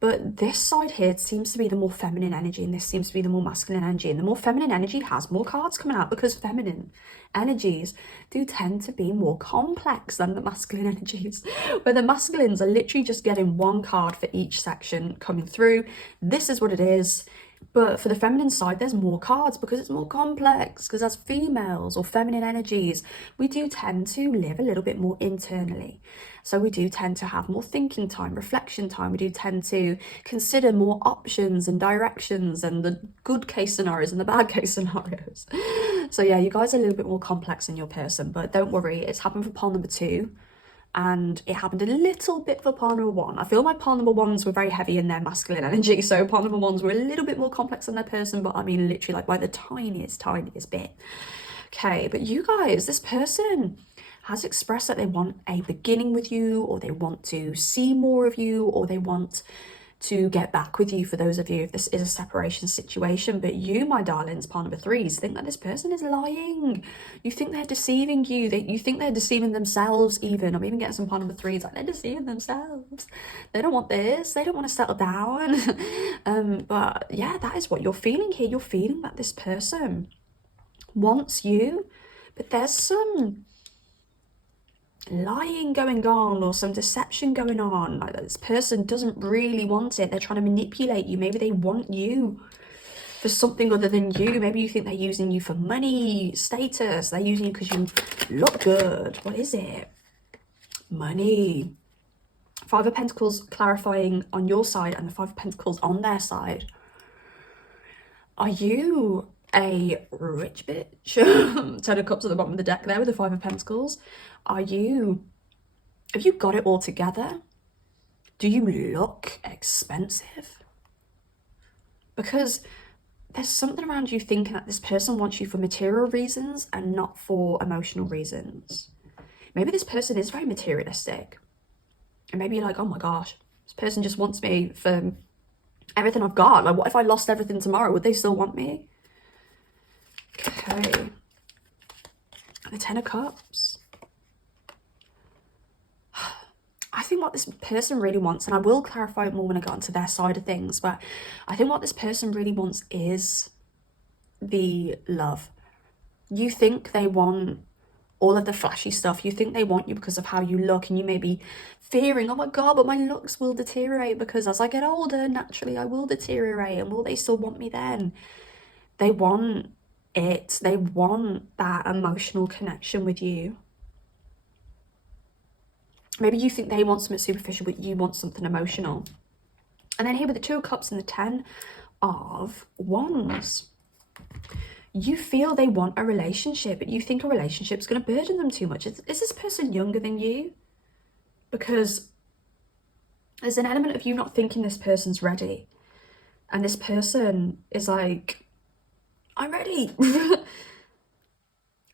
But this side here seems to be the more feminine energy, and this seems to be the more masculine energy. And the more feminine energy has more cards coming out, because feminine energies do tend to be more complex than the masculine energies, where the masculines are literally just getting one card for each section coming through. This is what it is. But for the feminine side, there's more cards because it's more complex, because as females or feminine energies, we do tend to live a little bit more internally. So we do tend to have more thinking time, reflection time. We do tend to consider more options and directions and the good case scenarios and the bad case scenarios. So yeah, you guys are a little bit more complex in your person, but don't worry, it's happened for pile number 2. And it happened a little bit for pile number 1. I feel my pile number 1s were very heavy in their masculine energy, so pile number 1s were a little bit more complex in their person, but I mean literally like by the tiniest bit. Okay, but you guys, this person has expressed that they want a beginning with you, or they want to see more of you, or they want to get back with you, for those of you if this is a separation situation. But you, my darlings, pile number 3s, think that this person is lying. You think they're deceiving you. You think they're deceiving themselves even. I'm even getting some pile number 3s like they're deceiving themselves. They don't want this. They don't want to settle down. But yeah, that is what you're feeling here. You're feeling that this person wants you, but there's some lying going on or some deception going on. Like, this person doesn't really want it. They're trying to manipulate you. Maybe they want you for something other than you. Maybe you think they're using you for money, status. They're using you because you look good. What is it? Money. 5 of Pentacles clarifying on your side, and the 5 of Pentacles on their side. Are you a rich bitch? 10 of Cups at the bottom of the deck there with the 5 of Pentacles. Have you got it all together? Do you look expensive? Because there's something around you thinking that this person wants you for material reasons and not for emotional reasons. Maybe this person is very materialistic. And maybe you're like, oh my gosh, this person just wants me for everything I've got. Like, what if I lost everything tomorrow? Would they still want me? Okay. The Ten of Cups. I think what this person really wants, and I will clarify it more when I get onto their side of things, but I think what this person really wants is the love. You think they want all of the flashy stuff. You think they want you because of how you look, and you may be fearing, oh my God, but my looks will deteriorate because as I get older, naturally I will deteriorate, and will they still want me then? They want it. They want that emotional connection with you. Maybe you think they want something superficial, but you want something emotional. And then here with the Two of Cups and the Ten of Wands. You feel they want a relationship, but you think a relationship's going to burden them too much. Is this person younger than you? Because there's an element of you not thinking this person's ready. And this person is like, I'm ready.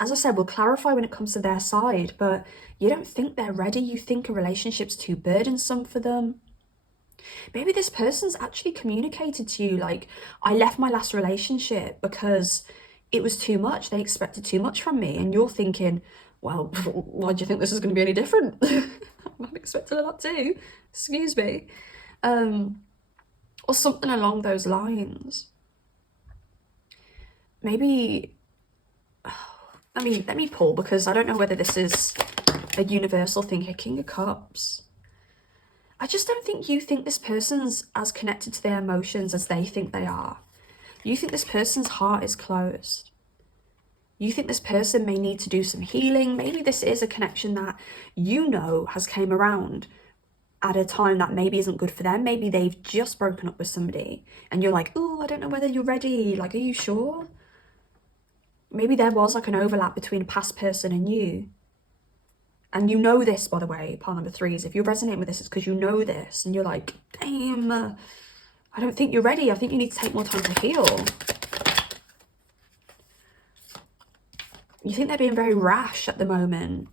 As I said, we'll clarify when it comes to their side, but you don't think they're ready. You think a relationship's too burdensome for them. Maybe this person's actually communicated to you, like, I left my last relationship because it was too much. They expected too much from me. And you're thinking, well, why do you think this is going to be any different? I'm expecting a lot too. Excuse me. Or something along those lines. Maybe... let me pull, because I don't know whether this is a universal thing here. King of Cups. I just don't think you think this person's as connected to their emotions as they think they are. You think this person's heart is closed. You think this person may need to do some healing. Maybe this is a connection that you know has came around at a time that maybe isn't good for them. Maybe they've just broken up with somebody and you're like, oh, I don't know whether you're ready. Like, are you sure? Maybe there was like an overlap between a past person and you. And you know this, by the way, pile number threes. If you're resonating with this, it's because you know this. And you're like, damn, I don't think you're ready. I think you need to take more time to heal. You think they're being very rash at the moment.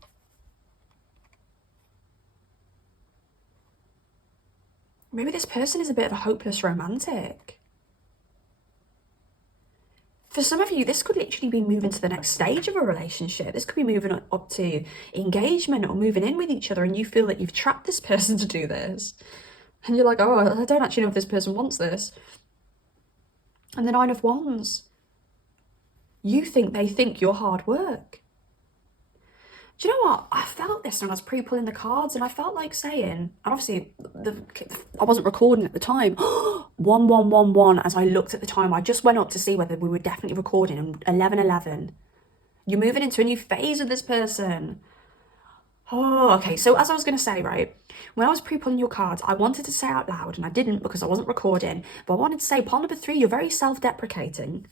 Maybe this person is a bit of a hopeless romantic. For some of you, this could literally be moving to the next stage of a relationship. This could be moving up to engagement or moving in with each other, and you feel that you've trapped this person to do this. And you're like, oh, I don't actually know if this person wants this. And the Nine of Wands. You think they think you're hard work. Do you know what? I felt this when I was pre-pulling the cards, and I felt like saying, and obviously I wasn't recording at the time, 1111, as I looked at the time, I just went up to see whether we were definitely recording, and 1111. You're moving into a new phase with this person. Oh, okay. So as I was going to say, right, when I was pre-pulling your cards, I wanted to say out loud, and I didn't because I wasn't recording, but I wanted to say, pile number three, you're very self-deprecating.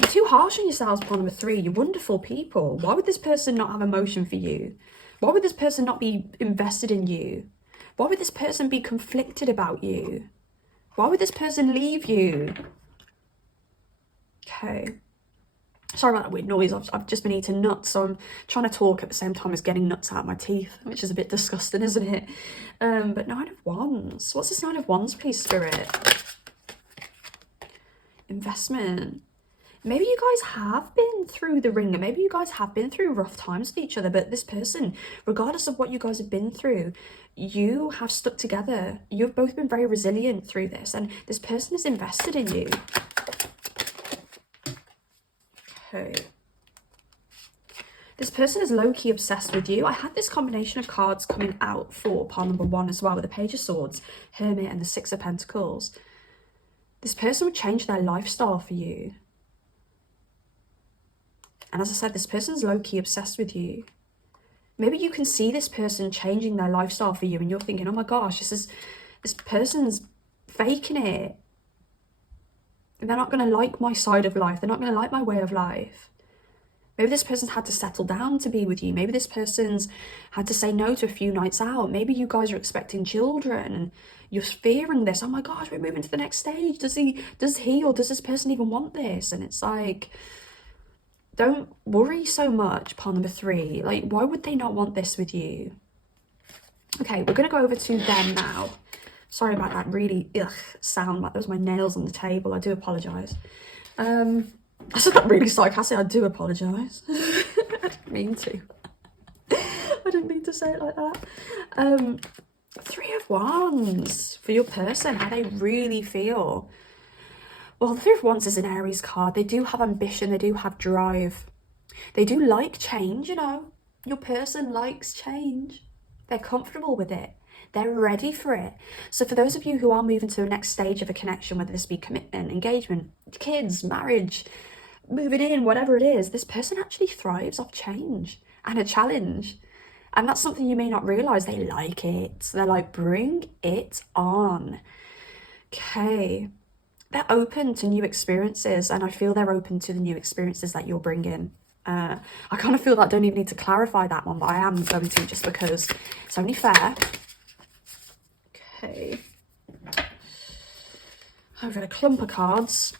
You're too harsh on yourselves, pile number three. You're wonderful people. Why would this person not have emotion for you? Why would this person not be invested in you? Why would this person be conflicted about you? Why would this person leave you? Okay. Sorry about that weird noise. I've just been eating nuts, so I'm trying to talk at the same time as getting nuts out of my teeth, which is a bit disgusting, isn't it? But Nine of Wands. What's this Nine of Wands, please, Spirit? Investment. Maybe you guys have been through the ringer. Maybe you guys have been through rough times with each other, but this person, regardless of what you guys have been through, you have stuck together. You've both been very resilient through this, and this person is invested in you. Okay. This person is low-key obsessed with you. I had this combination of cards coming out for pile number one as well, with the Page of Swords, Hermit, and the Six of Pentacles. This person would change their lifestyle for you. And as I said, this person's low-key obsessed with you. Maybe you can see this person changing their lifestyle for you, and you're thinking, oh my gosh, this person's faking it. They're not going to like my side of life. They're not going to like my way of life. Maybe this person's had to settle down to be with you. Maybe this person's had to say no to a few nights out. Maybe you guys are expecting children and you're fearing this. Oh my gosh, we're moving to the next stage. Does he or does this person even want this? And it's like, don't worry so much, pile number 3. Like, why would they not want this with you? Okay, we're going to go over to them now. Sorry about that really sound, like there was my nails on the table. I do apologise. I said that really sarcastic. I do apologise. I didn't mean to. I didn't mean to say it like that. 3 of Wands for your person, how they really feel. Well, the 3 of Wands is an Aries card. They do have ambition. They do have drive. They do like change, you know. Your person likes change. They're comfortable with it. They're ready for it. So for those of you who are moving to the next stage of a connection, whether this be commitment, engagement, kids, marriage, moving in, whatever it is, this person actually thrives off change and a challenge. And that's something you may not realise. They like it. So they're like, bring it on. Okay. They're open to new experiences, and I feel they're open to the new experiences that you're bringing. I kind of feel that I don't even need to clarify that one, but I am going to, just because it's only fair. Okay. I've got a clump of cards,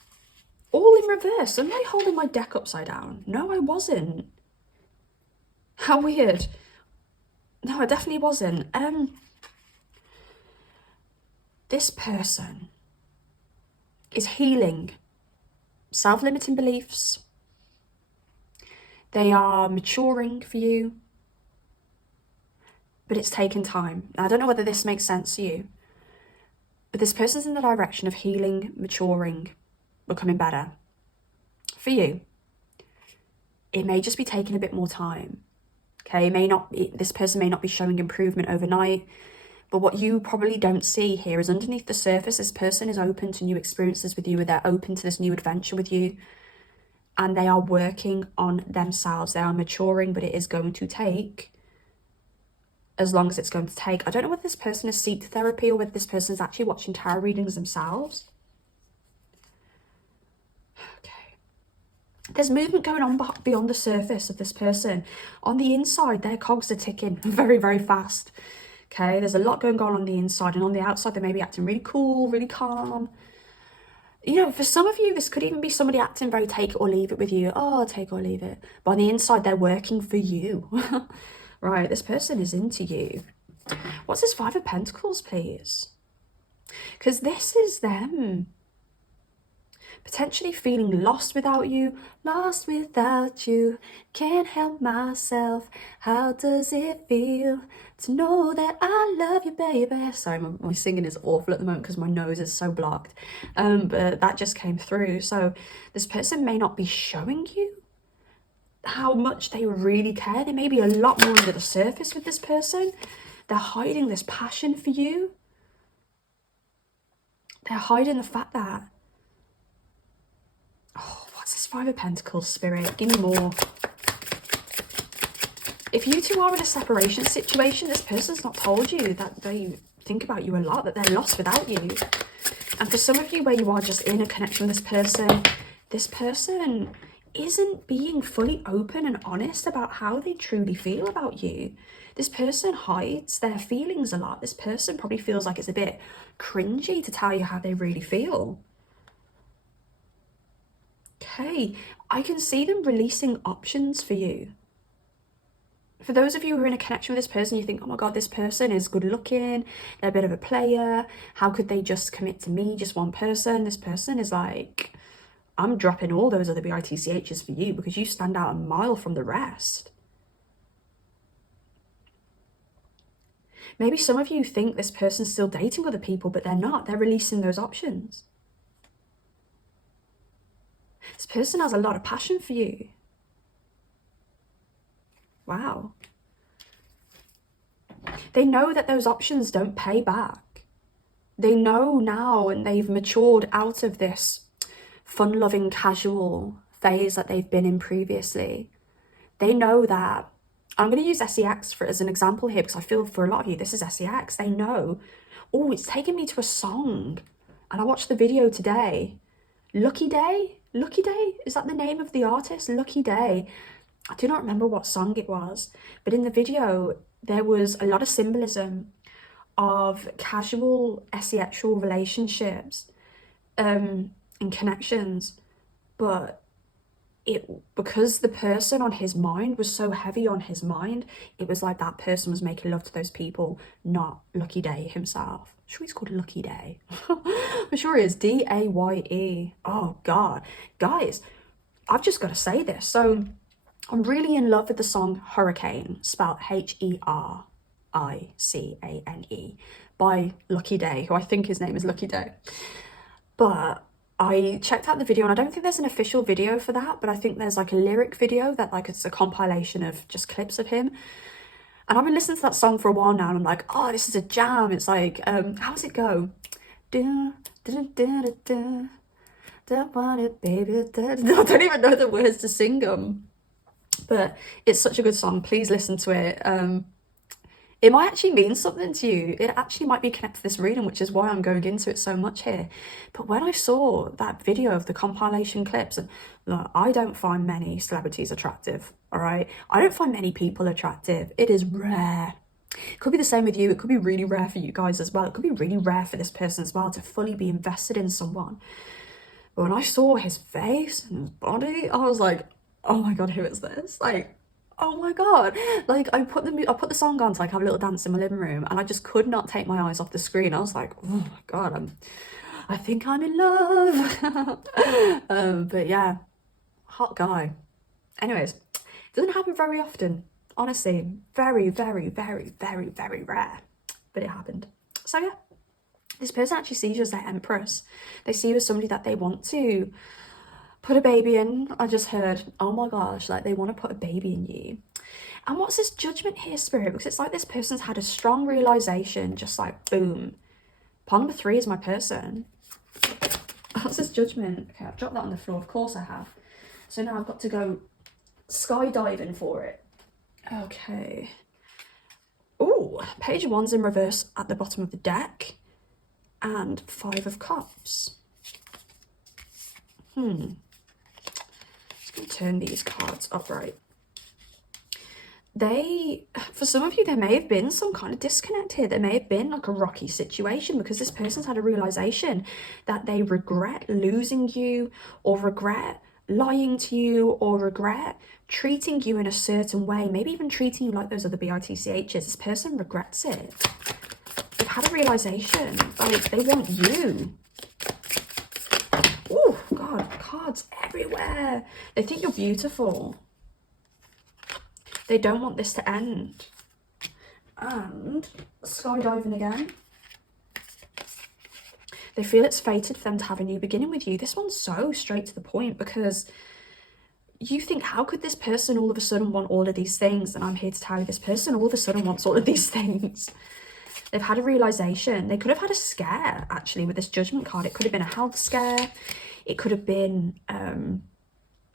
all in reverse. Am I holding my deck upside down? No, I wasn't. How weird. No, I definitely wasn't. This person is healing self-limiting beliefs. They are maturing for you, but it's taken time. Now, I don't know whether this makes sense to you, but this person's in the direction of healing, maturing, becoming better. For you, it may just be taking a bit more time. Okay, this person may not be showing improvement overnight, but what you probably don't see here is underneath the surface, this person is open to new experiences with you, or they're open to this new adventure with you, and they are working on themselves. They are maturing, but it is going to take as long as it's going to take. I don't know whether this person has seeked therapy or whether this person is actually watching tarot readings themselves. Okay. There's movement going on beyond the surface of this person. On the inside, their cogs are ticking very, very fast. Okay, there's a lot going on the inside, and on the outside, they may be acting really cool, really calm. You know, for some of you, this could even be somebody acting very take it or leave it with you. Oh, take it or leave it. But on the inside, they're working for you. Right, this person is into you. What's this 5 of Pentacles, please? Because this is them potentially feeling lost without you. Lost without you, can't help myself. How does it feel to know that I love you, baby? Sorry, my singing is awful at the moment because my nose is so blocked. But that just came through. So this person may not be showing you how much they really care. There may be a lot more under the surface with this person. They're hiding this passion for you. They're hiding the fact that, oh, what's this 5 of Pentacles, Spirit? Give me more. If you two are in a separation situation, this person's not told you that they think about you a lot, that they're lost without you. And for some of you where you are just in a connection with this person isn't being fully open and honest about how they truly feel about you. This person hides their feelings a lot. This person probably feels like it's a bit cringy to tell you how they really feel. Okay, I can see them releasing options for you. For those of you who are in a connection with this person, you think, oh my God, this person is good looking, they're a bit of a player. How could they just commit to me, just one person? This person is like, I'm dropping all those other BITCHs for you because you stand out a mile from the rest. Maybe some of you think this person's still dating other people, but they're not. They're releasing those options. This person has a lot of passion for you. Wow. They know that those options don't pay back. They know now, and they've matured out of this fun-loving, casual phase that they've been in previously. They know that, I'm going to use SEX as an example here because I feel for a lot of you, this is SEX. They know, oh, it's taken me to a song. And I watched the video today. Lucky Day? Lucky Day? Is that the name of the artist? Lucky Day. I do not remember what song it was, but in the video there was a lot of symbolism of casual asexual relationships and connections, but because the person on his mind was so heavy on his mind, it was like that person was making love to those people, not Lucky Day himself. I'm sure he's called Lucky Day. I'm sure he is. Daye. Oh God, guys, I've just got to say this. So I'm really in love with the song Hurricane, spelled Hericane, by Lucky Day, who I think his name is Lucky Day. But I checked out the video, and I don't think there's an official video for that, but I think there's like a lyric video that like it's a compilation of just clips of him. And I've been listening to that song for a while now, and I'm like, oh, this is a jam. It's like, how does it go? Don't want it, baby. I don't even know the words to sing them, but it's such a good song. Please listen to it. It might actually mean something to you. It actually might be connected to this reading, which is why I'm going into it so much here. But when I saw that video of the compilation clips, and look, I don't find many celebrities attractive, all right? I don't find many people attractive. It is rare. It could be the same with you. It could be really rare for you guys as well. It could be really rare for this person as well to fully be invested in someone. But when I saw his face and his body, I was like, oh my God, who is this? Like, oh my God. Like, I put the song on to like have a little dance in my living room, and I just could not take my eyes off the screen. I was like, oh my God, I think I'm in love. But yeah, hot guy. Anyways, it doesn't happen very often, honestly. Very, very, very, very, very rare, but it happened. So yeah, this person actually sees you as their empress. They see you as somebody that they want to put a baby in. I just heard, oh my gosh, like they want to put a baby in you. And what's this judgment here, Spirit? Because it's like this person's had a strong realization, just like boom. Pile number 3 is my person. What's this judgment? Okay, I've dropped that on the floor. Of course I have. So now I've got to go skydiving for it. Okay. Oh, page of wands in reverse at the bottom of the deck. And 5 of cups. Turn these cards upright. For some of you, there may have been some kind of disconnect here. There may have been like a rocky situation because this person's had a realization that they regret losing you, or regret lying to you, or regret treating you in a certain way, maybe even treating you like those other BITCHs. This person regrets it. They've had a realization, like they want you. Oh God, cards everywhere. They think you're beautiful. They don't want this to end. And skydiving again. They feel it's fated for them to have a new beginning with you. This one's so straight to the point, because you think, how could this person all of a sudden want all of these things? And I'm here to tell you, this person all of a sudden wants all of these things. They've had a realization. They could have had a scare, actually, with this judgment card. It could have been a health scare. It could have been...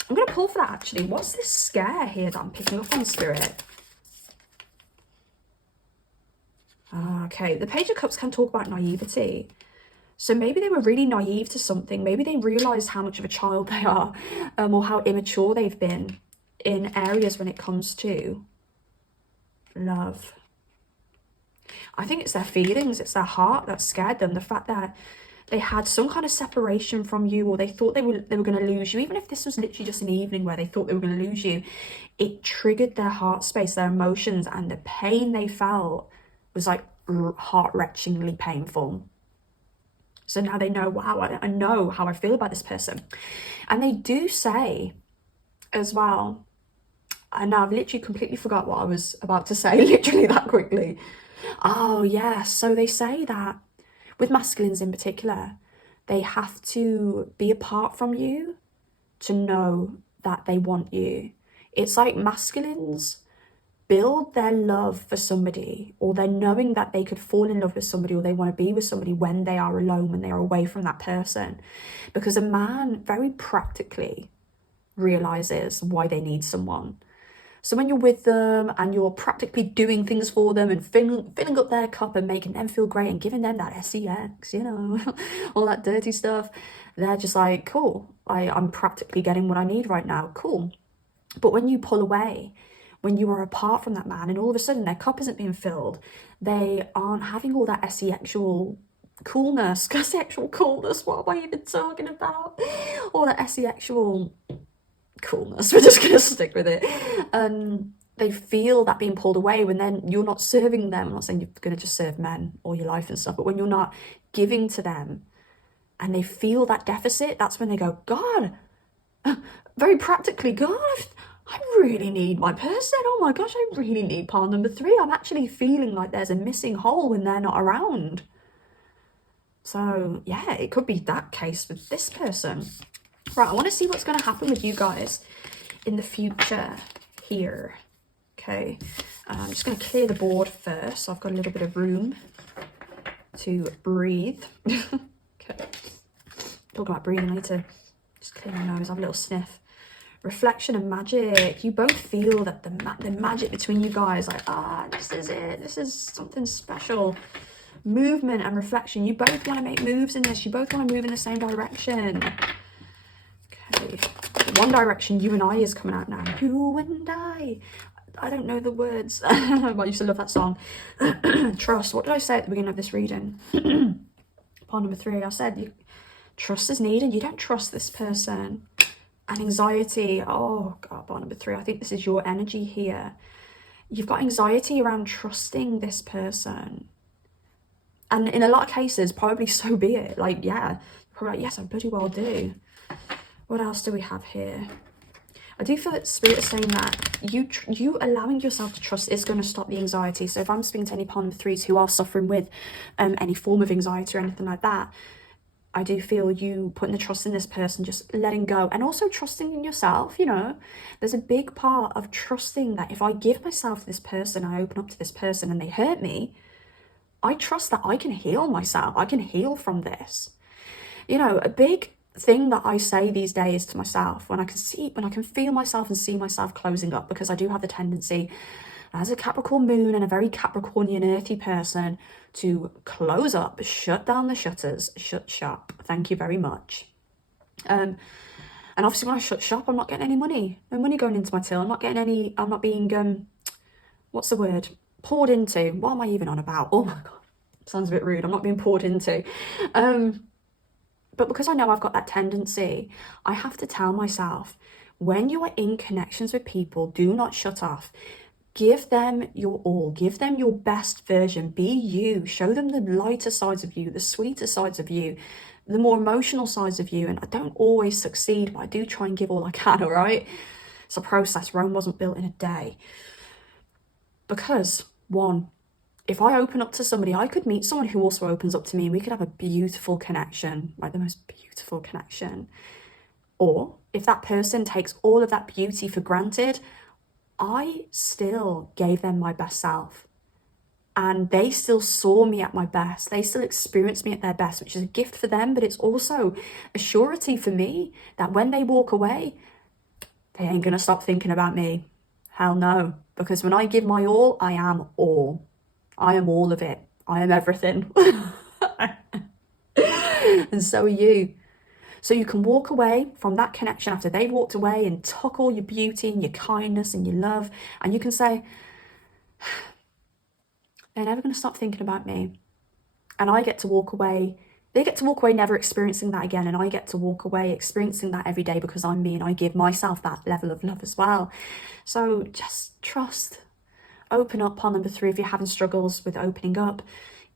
I'm going to pull for that, actually. What's this scare here that I'm picking up on, Spirit? Okay, the Page of Cups can talk about naivety. So maybe they were really naive to something. Maybe they realised how much of a child they are, or how immature they've been in areas when it comes to love. I think it's their feelings, it's their heart that scared them. The fact that they had some kind of separation from you, or they thought they were going to lose you. Even if this was literally just an evening where they thought they were going to lose you, it triggered their heart space, their emotions, and the pain they felt was like heart-wrenchingly painful. So now they know, wow, I know how I feel about this person. And they do say as well, and now I've literally completely forgot what I was about to say, literally that quickly. Oh yes, so they say that with masculines in particular, they have to be apart from you to know that they want you. It's like masculines build their love for somebody, or they're knowing that they could fall in love with somebody, or they want to be with somebody when they are alone, when they are away from that person. Because a man very practically realizes why they need someone. So when you're with them and you're practically doing things for them and filling up their cup and making them feel great and giving them that sex, you know, all that dirty stuff, they're just like, cool, I'm practically getting what I need right now, cool. But when you pull away, when you are apart from that man, and all of a sudden their cup isn't being filled, they aren't having all that sexual coolness. Sexual coolness, what am I even talking about? All that sexual coolness, we're just gonna stick with it. They feel that being pulled away when then you're not serving them. I'm not saying you're gonna just serve men all your life and stuff, but when you're not giving to them and they feel that deficit, that's when they go, God, very practically, God, I really need my person. Oh my gosh, I really need part number 3. I'm actually feeling like there's a missing hole when they're not around. So yeah, it could be that case with this person. Right, I want to see what's going to happen with you guys in the future here. Okay, I'm just going to clear the board first, so I've got a little bit of room to breathe. Okay, talk about breathing, I need to just clear my nose, have a little sniff. Reflection and magic. You both feel that the magic between you guys, like, this is it. This is something special. Movement and reflection. You both want to make moves in this. You both want to move in the same direction. Okay. One Direction, You and I is coming out now. You and I. I don't know the words. I used to love that song. Trust. What did I say at the beginning of this reading? Part number 3. I said, trust is needed. You don't trust this person. And anxiety, oh God, part number 3, I think this is your energy here. You've got anxiety around trusting this person. And in a lot of cases, probably so be it. Like, yeah, probably like, yes, I bloody well do. What else do we have here? I do feel that Spirit is saying that you allowing yourself to trust is going to stop the anxiety. So if I'm speaking to any part number 3s who are suffering with any form of anxiety or anything like that, I do feel you putting the trust in this person, just letting go, and also trusting in yourself. You know, there's a big part of trusting that if I give myself to this person, I open up to this person and they hurt me, I trust that I can heal myself. I can heal from this. You know, a big thing that I say these days to myself when I can feel myself and see myself closing up, because I do have the tendency as a Capricorn moon and a very Capricornian earthy person to close up, shut down the shutters, shut shop. Thank you very much. And obviously when I shut shop, I'm not getting any money. No money going into my till. I'm not being, what's the word? Poured into. What am I even on about? Oh my God. Sounds a bit rude. I'm not being poured into. But because I know I've got that tendency, I have to tell myself, when you are in connections with people, do not shut off. Give them your all. Give them your best version. Be you. Show them the lighter sides of you, the sweeter sides of you, the more emotional sides of you. And I don't always succeed, but I do try and give all I can, all right? It's a process. Rome wasn't built in a day. Because, one, if I open up to somebody, I could meet someone who also opens up to me and we could have a beautiful connection, like the most beautiful connection. Or if that person takes all of that beauty for granted, I still gave them my best self and they still saw me at my best. They still experienced me at their best, which is a gift for them, but it's also a surety for me that when they walk away, they ain't gonna stop thinking about me. Hell no. Because when I give my all, I am all. I am all of it. I am everything. And so are you. So you can walk away from that connection after they've walked away and took all your beauty and your kindness and your love, and you can say, they're never going to stop thinking about me. And I get to walk away. They get to walk away never experiencing that again, and I get to walk away experiencing that every day because I'm me and I give myself that level of love as well. So just trust. Open up. On number 3, if you're having struggles with opening up,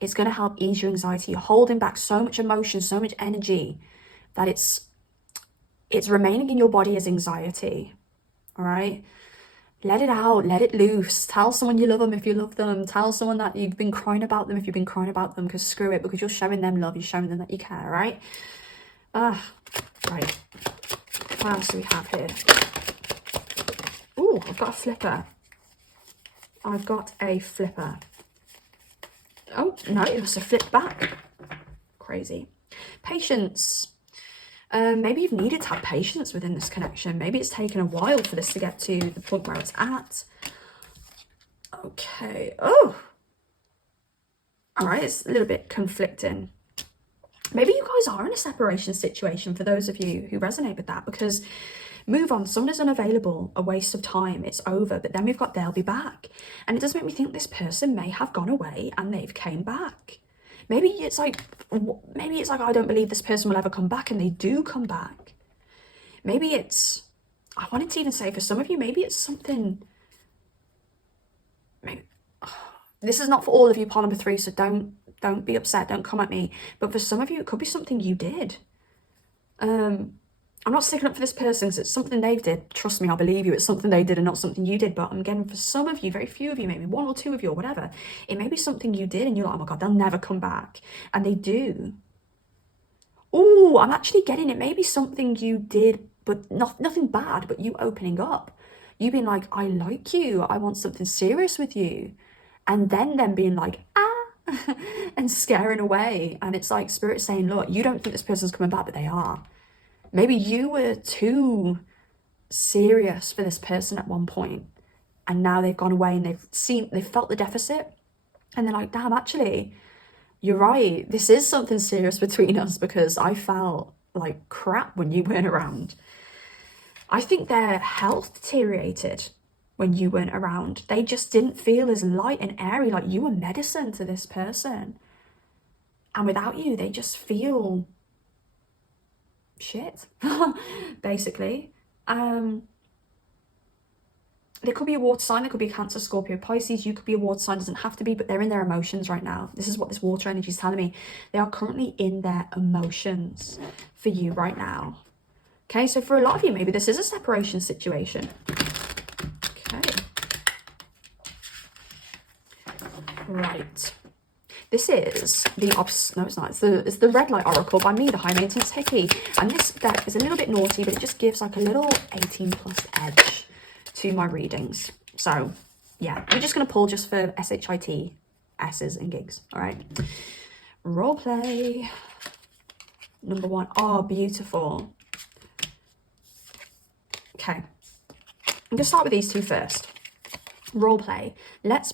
it's going to help ease your anxiety. You're holding back so much emotion, so much energy, that it's remaining in your body as anxiety. All right, let it out, let it loose. Tell someone you love them if you love them. Tell someone that you've been crying about them if you've been crying about them, because screw it, because you're showing them love, you're showing them that you care. Right. Right, what else do we have here? Oh, I've got a flipper. Oh no, it must have flipped back. Crazy. Patience. Maybe you've needed to have patience within this connection. Maybe it's taken a while for this to get to the point where it's at. Okay. Oh. All right. It's a little bit conflicting. Maybe you guys are in a separation situation, for those of you who resonate with that, because Move on. Someone is unavailable, a waste of time, it's over. But then we've got they'll be back. And it does make me think this person may have gone away and they've came back. Maybe it's like I don't believe this person will ever come back, and they do come back. Maybe it's, I wanted to even say for some of you, maybe it's something, maybe, this is not for all of you, pile number 3, so don't be upset, don't come at me. But for some of you, it could be something you did. I'm not sticking up for this person because it's something they did. Trust me, I believe you. It's something they did and not something you did. But I'm getting for some of you, very few of you, maybe 1 or 2 of you or whatever, it may be something you did and you're like, oh my God, they'll never come back. And they do. Oh, I'm actually getting it. Maybe something you did, but nothing bad, but you opening up. You being like, I like you. I want something serious with you. And then them being like, ah, and scaring away. And it's like Spirit saying, look, you don't think this person's coming back, but they are. Maybe you were too serious for this person at one point, and now they've gone away and they've felt the deficit, and they're like, damn, actually, you're right. This is something serious between us because I felt like crap when you weren't around. I think their health deteriorated when you weren't around. They just didn't feel as light and airy, like you were medicine to this person. And without you, they just feel shit, basically. There could be a water sign, there could be a Cancer, Scorpio, Pisces. You could be a water sign, doesn't have to be, but they're in their emotions right now. This is what this water energy is telling me. They are currently in their emotions for you right now. Okay, so for a lot of you, maybe this is a separation situation. Okay. Right. This is the no, it's not. It's the Red Light Oracle by me, the High Maintenance Hippie. And this deck is a little bit naughty, but it just gives like a little 18+ edge to my readings. So yeah, we're just going to pull just for SHIT, S's and gigs. All right. Role play. Number 1. Oh, beautiful. Okay. I'm going to start with these 2 first. Role play. Let's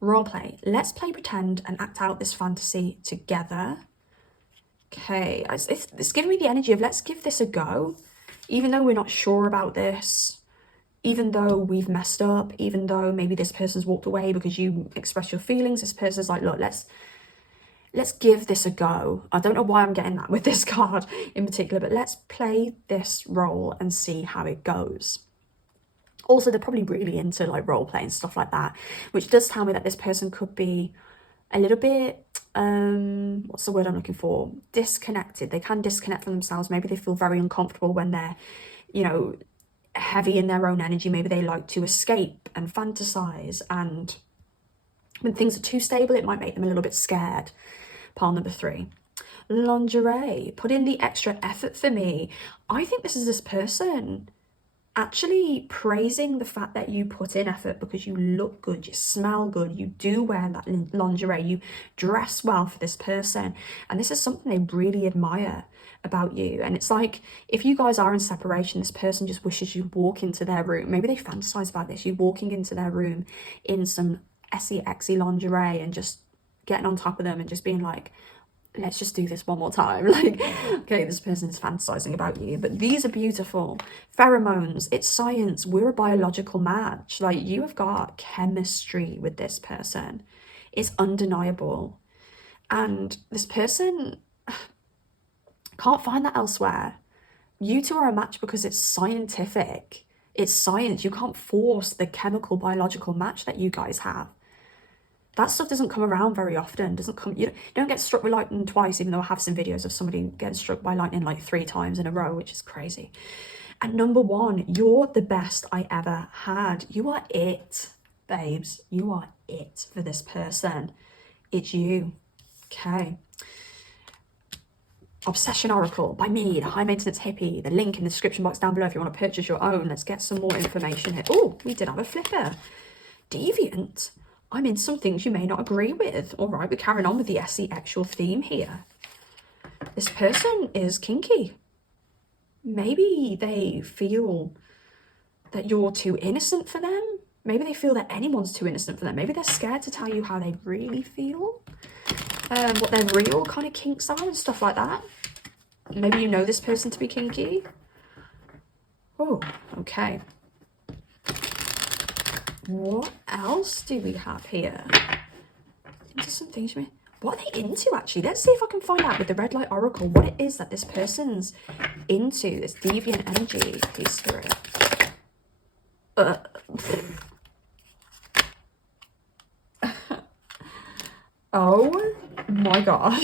role play. Let's play pretend and act out this fantasy together. Okay, it's giving me the energy of let's give this a go, even though we're not sure about this, even though we've messed up, even though maybe this person's walked away because you expressed your feelings. This person's like, look, let's give this a go. I don't know why I'm getting that with this card in particular, but let's play this role and see how it goes. Also, they're probably really into like role play and stuff like that, which does tell me that this person could be a little bit, what's the word I'm looking for? Disconnected. They can disconnect from themselves. Maybe they feel very uncomfortable when they're, you know, heavy in their own energy. Maybe they like to escape and fantasize. And when things are too stable, it might make them a little bit scared. Pile number 3. Lingerie. Put in the extra effort for me. I think this is this person actually praising the fact that you put in effort because you look good, you smell good, you do wear that lingerie, you dress well for this person, and this is something they really admire about you. And it's like, if you guys are in separation, this person just wishes you walk into their room. Maybe they fantasize about this, you walking into their room in some sexy lingerie and just getting on top of them and just being like, let's just do this one more time. Like, okay, this person is fantasizing about you. But these are beautiful. Pheromones, it's science. We're a biological match. Like, you have got chemistry with this person. It's undeniable. And this person can't find that elsewhere. You two are a match because it's scientific. It's science. You can't force the chemical biological match that you guys have. That stuff doesn't come around very often. You don't get struck with lightning twice, even though I have some videos of somebody getting struck by lightning like 3 times in a row, which is crazy. And number 1, you're the best I ever had. You are it, babes. You are it for this person. It's you. Okay. Obsession Oracle by me, the High Maintenance Hippie. The link in the description box down below if you want to purchase your own. Let's get some more information here. Oh, we did have a flipper. Deviant. I'm in some things you may not agree with. All right, we're carrying on with the sexual theme here. This person is kinky. Maybe they feel that you're too innocent for them. Maybe they feel that anyone's too innocent for them. Maybe they're scared to tell you how they really feel, what their real kind of kinks are and stuff like that. Maybe you know this person to be kinky. Oh, okay. What else do we have here? Into some things. What are they into, actually? Let's see if I can find out with the red light oracle what it is that this person's into, this deviant energy, please, spirit. Oh my god.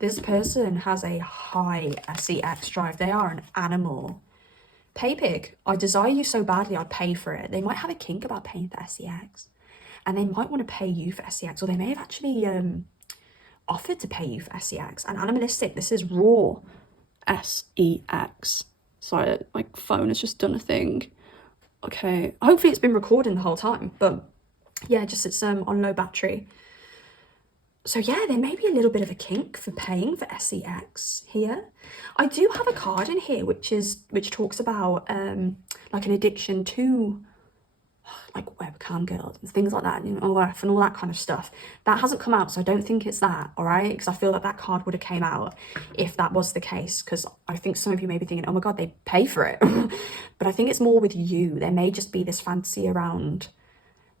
This person has a high SEX drive. They are an animal. Pay pig. I desire you so badly, I'd pay for it. They might have a kink about paying for SEX. And they might want to pay you for SEX. Or they may have actually offered to pay you for SEX. And animalistic, this is raw SEX. Sorry, my phone has just done a thing. Okay. Hopefully it's been recording the whole time. But yeah, just it's on low battery. So yeah, there may be a little bit of a kink for paying for SEX here. I do have a card in here which talks about like an addiction to like webcam girls and things like that, and all that kind of stuff. That hasn't come out, so I don't think it's that, all right? Because I feel like that card would have came out if that was the case, because I think some of you may be thinking, oh my god, they pay for it. But I think it's more with you. There may just be this fantasy around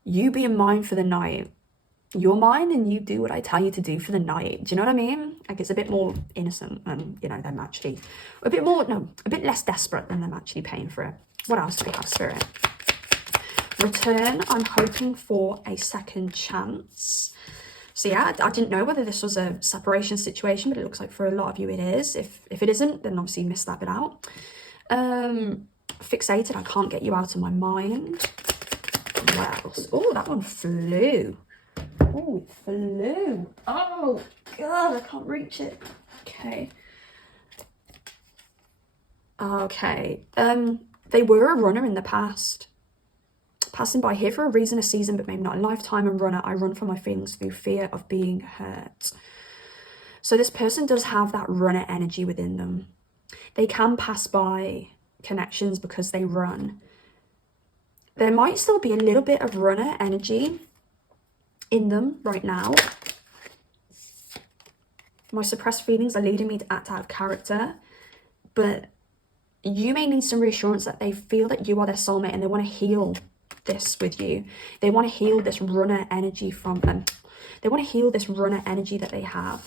you being mine for the night. You're mine and you do what I tell you to do for the night. Do you know what I mean? Like, it's a bit more innocent and, you know, them actually a bit less desperate than them actually paying for it. What else do we have, spirit? Return. I'm hoping for a second chance. So yeah, I didn't know whether this was a separation situation, but it looks like for a lot of you it is. If it isn't, then obviously you missed that bit out. Fixated. I can't get you out of my mind. What else? Oh, that one flew. Oh, it flew. Oh, God, I can't reach it. Okay. Okay. They were a runner in the past. Passing by here for a reason, a season, but maybe not a lifetime. And runner, I run from my feelings through fear of being hurt. So this person does have that runner energy within them. They can pass by connections because they run. There might still be a little bit of runner energy in them right now. My suppressed feelings are leading me to act out of character, but you may need some reassurance that they feel that you are their soulmate and they want to heal this with you. They want to heal this runner energy from them. They want to heal this runner energy that they have.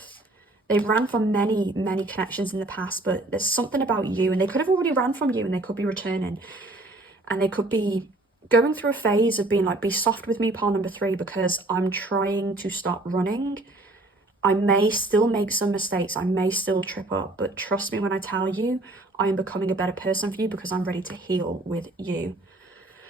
They've ran from many connections in the past, but there's something about you, and they could have already ran from you and they could be returning, and they could be going through a phase of being like, be soft with me, pile number 3, because I'm trying to start running. I may still make some mistakes. I may still trip up, but trust me when I tell you, I am becoming a better person for you because I'm ready to heal with you.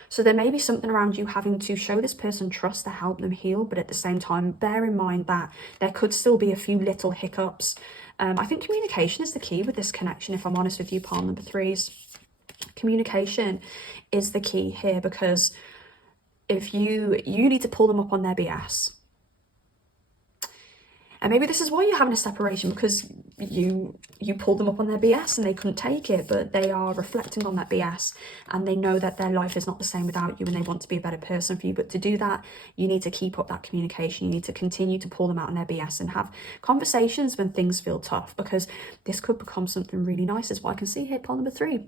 So there may be something around you having to show this person trust to help them heal, but at the same time, bear in mind that there could still be a few little hiccups. I think communication is the key with this connection, if I'm honest with you, pile number 3s. Communication is the key here, because if you need to pull them up on their BS. And maybe this is why you're having a separation, because you pulled them up on their BS and they couldn't take it, but they are reflecting on that BS and they know that their life is not the same without you and they want to be a better person for you. But to do that, you need to keep up that communication. You need to continue to pull them out on their BS and have conversations when things feel tough, because this could become something really nice, is what I can see here, pile number 3.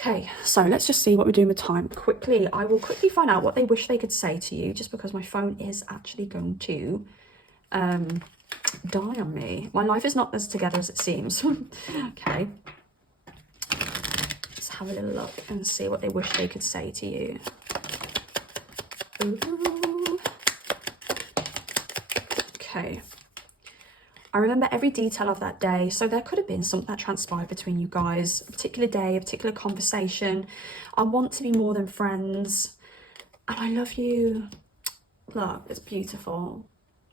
Okay, so let's just see what we're doing with time. Quickly, I will quickly find out what they wish they could say to you, just because my phone is actually going to die on me. My life is not as together as it seems. Okay, let's have a little look and see what they wish they could say to you. Ooh. Okay, I remember every detail of that day. So there could have been something that transpired between you guys, a particular day, a particular conversation. I want to be more than friends and I love you. Look, it's beautiful.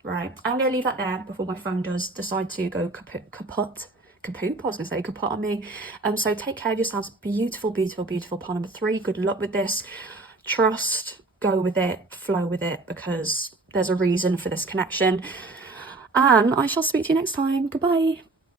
Right, I'm going to leave that there before my phone does decide to go kaput on me. So take care of yourselves. Beautiful, beautiful, beautiful. Part number 3. Good luck with this. Trust, go with it, flow with it, because there's a reason for this connection. And I shall speak to you next time. Goodbye.